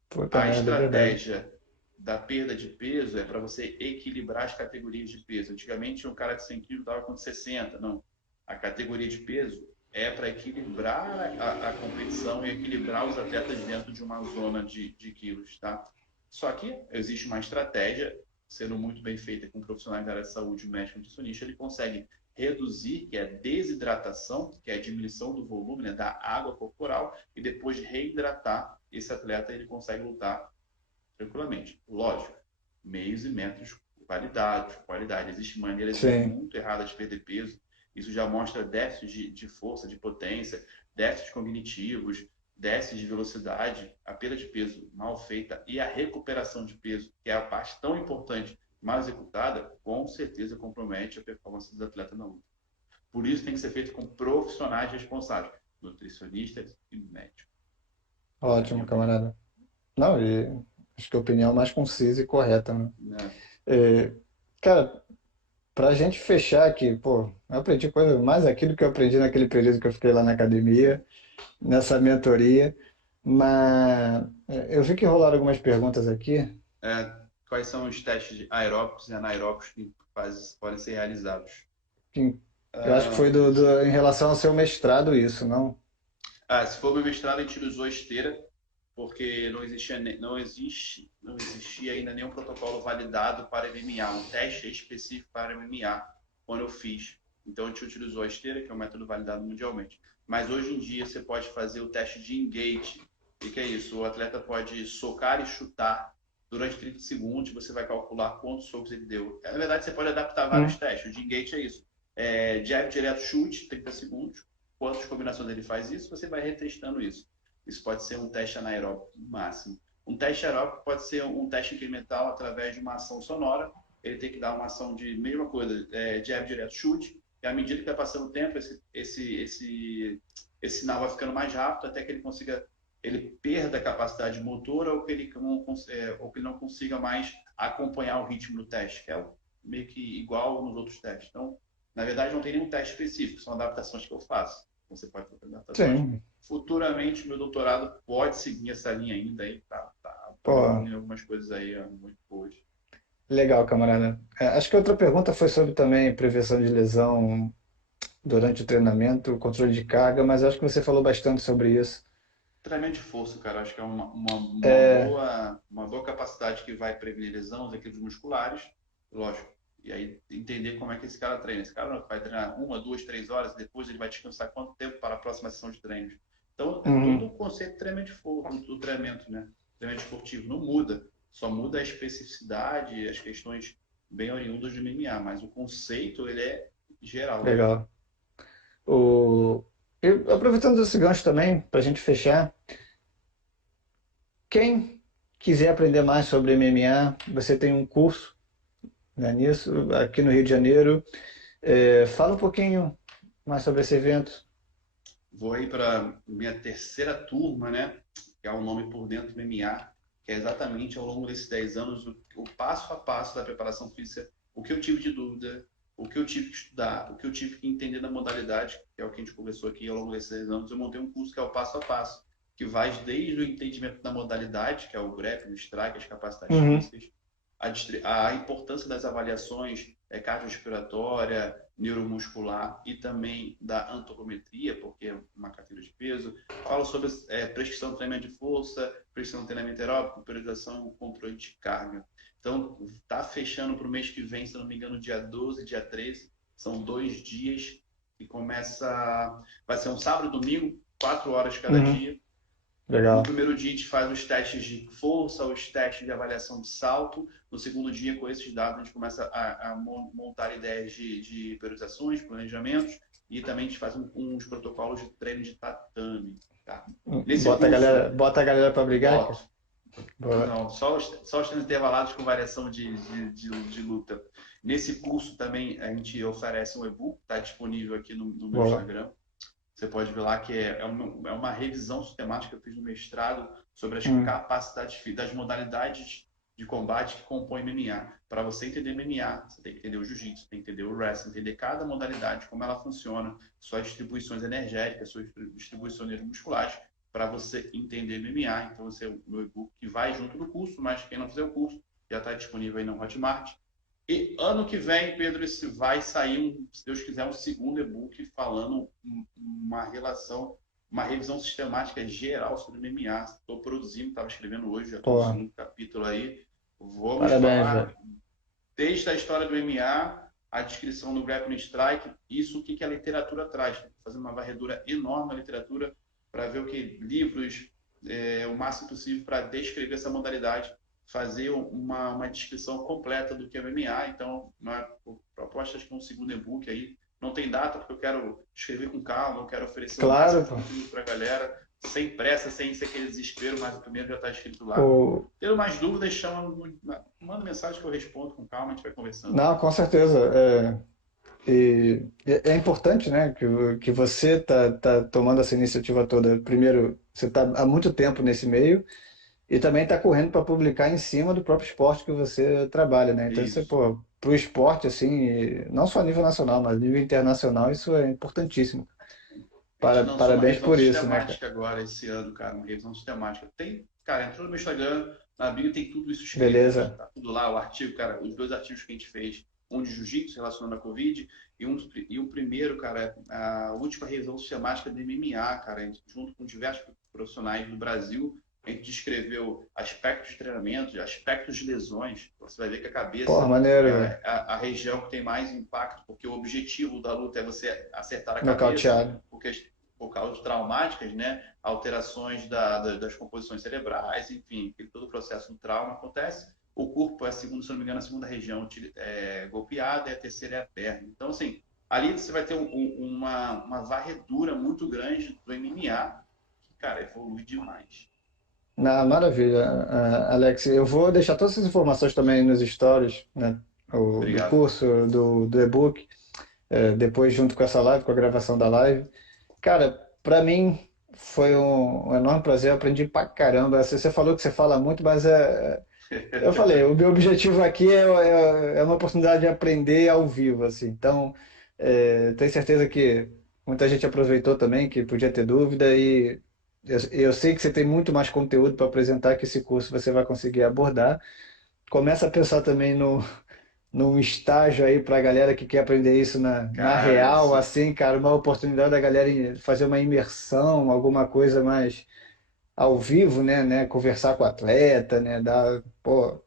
Puta A merda, é verdade. estratégia da perda de peso é para você equilibrar as categorias de peso. Antigamente, um cara de 100 quilos estava com 60. Não. A categoria de peso é para equilibrar a competição e equilibrar os atletas dentro de uma zona de quilos, tá? Só que existe uma estratégia, sendo muito bem feita com profissionais da área de saúde, médico nutricionista, ele consegue reduzir, que é a desidratação, que é a diminuição do volume, né, da água corporal, e depois de reidratar esse atleta, ele consegue lutar tranquilamente. Lógico, meios e métodos validados, qualidade. Existem maneiras Sim. muito erradas de perder peso. Isso já mostra déficits de força, de potência, déficits cognitivos, déficits de velocidade. A perda de peso mal feita e a recuperação de peso, que é a parte tão importante, mal executada, com certeza compromete a performance dos atletas na luta. Por isso tem que ser feito com profissionais responsáveis, nutricionistas e médicos, na minha Ótimo, opinião. camarada. Não, e acho que a opinião mais concisa e correta, né? Né? É, cara, pra gente fechar aqui, pô, eu aprendi coisa mais aquilo que eu aprendi naquele período que eu fiquei lá na academia, nessa mentoria, mas eu vi que rolaram algumas perguntas aqui. Quais são os testes aeróbicos e anaeróbicos que podem ser realizados? que eu acho que Ah, foi em relação ao seu mestrado isso, não? se for meu mestrado, a gente usou esteira, porque não existia ainda nenhum protocolo validado para MMA, um teste específico para MMA, quando eu fiz. Então, a gente utilizou a esteira, que é um método validado mundialmente. Mas hoje em dia, você pode fazer o teste de engage. O que é isso? O atleta pode socar e chutar durante 30 segundos, você vai calcular quantos socos ele deu. Na verdade, você pode adaptar vários Hum, testes. O de engage é isso. Jab direto, chute, 30 segundos. Quantas combinações ele faz isso, você vai retestando isso. Isso pode ser um teste anaeróbico máximo. Um teste aeróbico pode ser um teste incremental através de uma ação sonora. Ele tem que dar uma ação de mesma coisa, jab direto, chute. E à medida que vai passando o tempo, esse sinal vai ficando mais rápido até que ele perda a capacidade motora ou que ele não consiga mais acompanhar o ritmo do teste, que é meio que igual nos outros testes. Então, na verdade, não tem nenhum teste específico, são adaptações que eu faço. Você pode fazer adaptações. Sim, Futuramente, meu doutorado pode seguir essa linha ainda aí, tá pô, evoluindo algumas coisas aí muito boas. legal, camarada. Acho que outra pergunta foi sobre também prevenção de lesão durante o treinamento, controle de carga, mas acho que você falou bastante sobre isso. Treinamento de força, cara, acho que é É, uma boa capacidade que vai prevenir lesão, os equilíbrios musculares, lógico. E aí entender como é que esse cara treina. Esse cara vai treinar 1, 2, 3 horas, e depois ele vai descansar quanto tempo para a próxima sessão de treinos. Então, é todo uhum, o conceito de treinamento de força, do treinamento, né? Treinamento esportivo não muda, só muda a especificidade, as questões bem oriundas do MMA, mas o conceito, ele é geral. legal. E aproveitando esse gancho também, para a gente fechar, quem quiser aprender mais sobre MMA, você tem um curso, né, nisso, aqui no Rio de Janeiro. Fala um pouquinho mais sobre esse evento. Vou aí para minha terceira turma, né? Que é o nome por dentro do MMA, que é exatamente ao longo desses 10 anos o passo a passo da preparação física, o que eu tive de dúvida, o que eu tive que estudar, o que eu tive que entender da modalidade, que é o que a gente conversou aqui ao longo desses 10 anos. Eu montei um curso que é o passo a passo, que vai desde o entendimento da modalidade, que é o grappling, o strike, as capacidades Uhum, físicas, a importância das avaliações cardiorrespiratória, neuromuscular e também da antropometria, porque é uma categoria de peso. Falo sobre prescrição de treinamento de força, prescrição de treinamento aeróbico, periodização e controle de carga. Então, tá fechando para o mês que vem, se não me engano, dia 12 e dia 13. São 2 dias que começa. Vai ser um sábado e domingo, 4 horas cada uhum, dia. No legal. primeiro dia, a gente faz os testes de força, os testes de avaliação de salto. No segundo dia, com esses dados, a gente começa a montar ideias de periodizações, planejamentos, e também a gente faz uns protocolos de treino de tatame. Tá? Nesse curso, Bota a galera para brigar, cara. boto. Boa. Não, só os treinos intervalados com variação de luta. Nesse curso também a gente oferece um e-book, está disponível aqui no meu Boa. Instagram. Você pode ver lá que é uma revisão sistemática que eu fiz no mestrado sobre as Hum, capacidades, das modalidades de combate que compõem MMA. Para você entender MMA, você tem que entender o jiu-jitsu, tem que entender o wrestling, entender cada modalidade, como ela funciona, suas distribuições energéticas, suas distribuições musculares, para você entender MMA. Então, esse é o meu e-book que vai junto do curso, mas quem não fizer o curso já está disponível aí no Hotmart. E ano que vem, Pedro, esse vai sair, se Deus quiser, um segundo e-book falando uma relação, uma revisão sistemática geral sobre o MMA. Estou produzindo, estava escrevendo hoje, já estou no pô, segundo capítulo aí. Vamos parabéns, velho. falar desde a história do MMA, a descrição do grappling strike, isso o que a literatura traz. Fazendo uma varredura enorme na literatura para ver o que livros, o máximo possível para descrever essa modalidade, fazer uma descrição completa do que é o MMA. Então, uma proposta, acho que é um segundo e-book aí. Não tem data, porque eu quero escrever com calma, eu quero oferecer o máximo Claro, de pô. conteúdo para a galera, sem pressa, sem ser aquele desespero, mas o primeiro já está escrito lá. O... Tendo mais dúvidas, manda mensagem que eu respondo com calma, a gente vai conversando. Não, com certeza. É importante, né, que você tá tomando essa iniciativa toda. Primeiro, você está há muito tempo nesse meio e também está correndo para publicar em cima do próprio esporte que você trabalha, né? Então, isso é, Isso. pô, para o esporte, assim, não só a nível nacional, mas a nível internacional, isso é importantíssimo. A gente lançou uma Parabéns revisão por isso, né, cara? sistemática agora, esse ano, cara, uma revisão sistemática. Tem, cara, entrou no meu Instagram, na bio tem tudo isso escrito, Beleza. tá tudo lá, o artigo, cara, os 2 artigos que a gente fez, um de jiu-jitsu relacionado à Covid e um primeiro, cara, a última revisão sistemática do MMA, cara, a gente, junto com diversos profissionais do Brasil, a gente descreveu aspectos de treinamento, aspectos de lesões. Você vai ver que a Porra, cabeça maneiro, velho. é a região que tem mais impacto, porque o objetivo da luta é você acertar a cabeça, Nocauteado. porque por causas traumáticas, né? Alterações das composições cerebrais, enfim, todo o processo do trauma acontece. O corpo é, segundo, se não me engano, a segunda região golpeada e a terceira é a perna. Então, assim, ali você vai ter uma varredura muito grande do MMA, que, cara, evolui demais. Maravilha, Alex. Eu vou deixar todas essas informações também nos stories, né? Do Obrigado. curso, do e-book, depois junto com essa live, com a gravação da live. Cara, para mim foi um enorme prazer, eu aprendi pra caramba. Você falou que você fala muito, mas Eu falei, o meu objetivo aqui é uma oportunidade de aprender ao vivo, assim. Então, tenho certeza que muita gente aproveitou também, que podia ter dúvida, e eu sei que você tem muito mais conteúdo para apresentar que esse curso você vai conseguir abordar. Começa a pensar também no, num estágio aí para a galera que quer aprender isso na Cara, real, isso, assim, cara, uma oportunidade da galera fazer uma imersão, alguma coisa mais ao vivo, né? Conversar com o atleta, né? Dar, pô,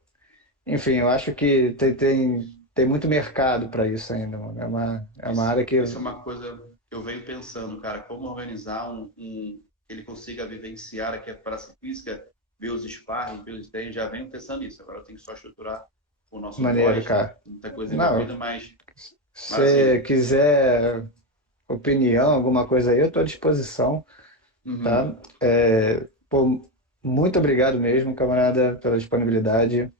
enfim, eu acho que tem muito mercado para isso ainda, mano. É uma área que. isso é uma coisa que eu venho pensando, cara, como organizar que ele consiga vivenciar aqui a preparação física, ver os sparring, ver os treinos, já venho pensando nisso. Agora eu tenho que só estruturar o nosso Maneiro, pós, né? cara. Muita coisa Não, envolvida, mas se assim, quiser opinião, alguma coisa aí, eu estou à disposição, uhum, tá? Pô, muito obrigado mesmo, camarada, pela disponibilidade.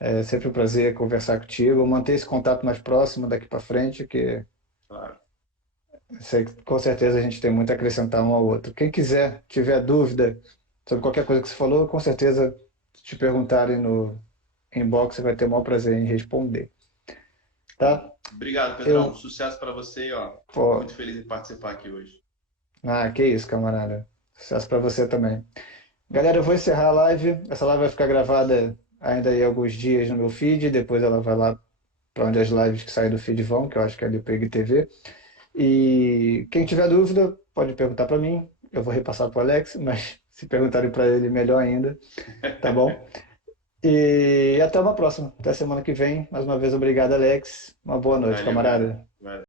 É sempre um prazer conversar contigo. Manter esse contato mais próximo daqui para frente, que claro. sei que com certeza a gente tem muito a acrescentar um ao outro. Quem quiser, tiver dúvida sobre qualquer coisa que você falou, com certeza, se te perguntarem no inbox, você vai ter o maior prazer em responder, tá? Obrigado, Pedrão. Eu, Sucesso para você, ó. pô, Muito feliz em participar aqui hoje. que isso, camarada. Sucesso para você também. Galera, eu vou encerrar a live. Essa live vai ficar gravada ainda aí alguns dias no meu feed, depois ela vai lá para onde as lives que saem do feed vão, que eu acho que é ali o PGTV. E quem tiver dúvida, pode perguntar para mim. Eu vou repassar para o Alex, mas se perguntarem para ele, melhor ainda, tá bom? E até uma próxima. Até semana que vem. Mais uma vez, obrigado, Alex. Uma boa noite, Valeu, cara. camarada. Valeu.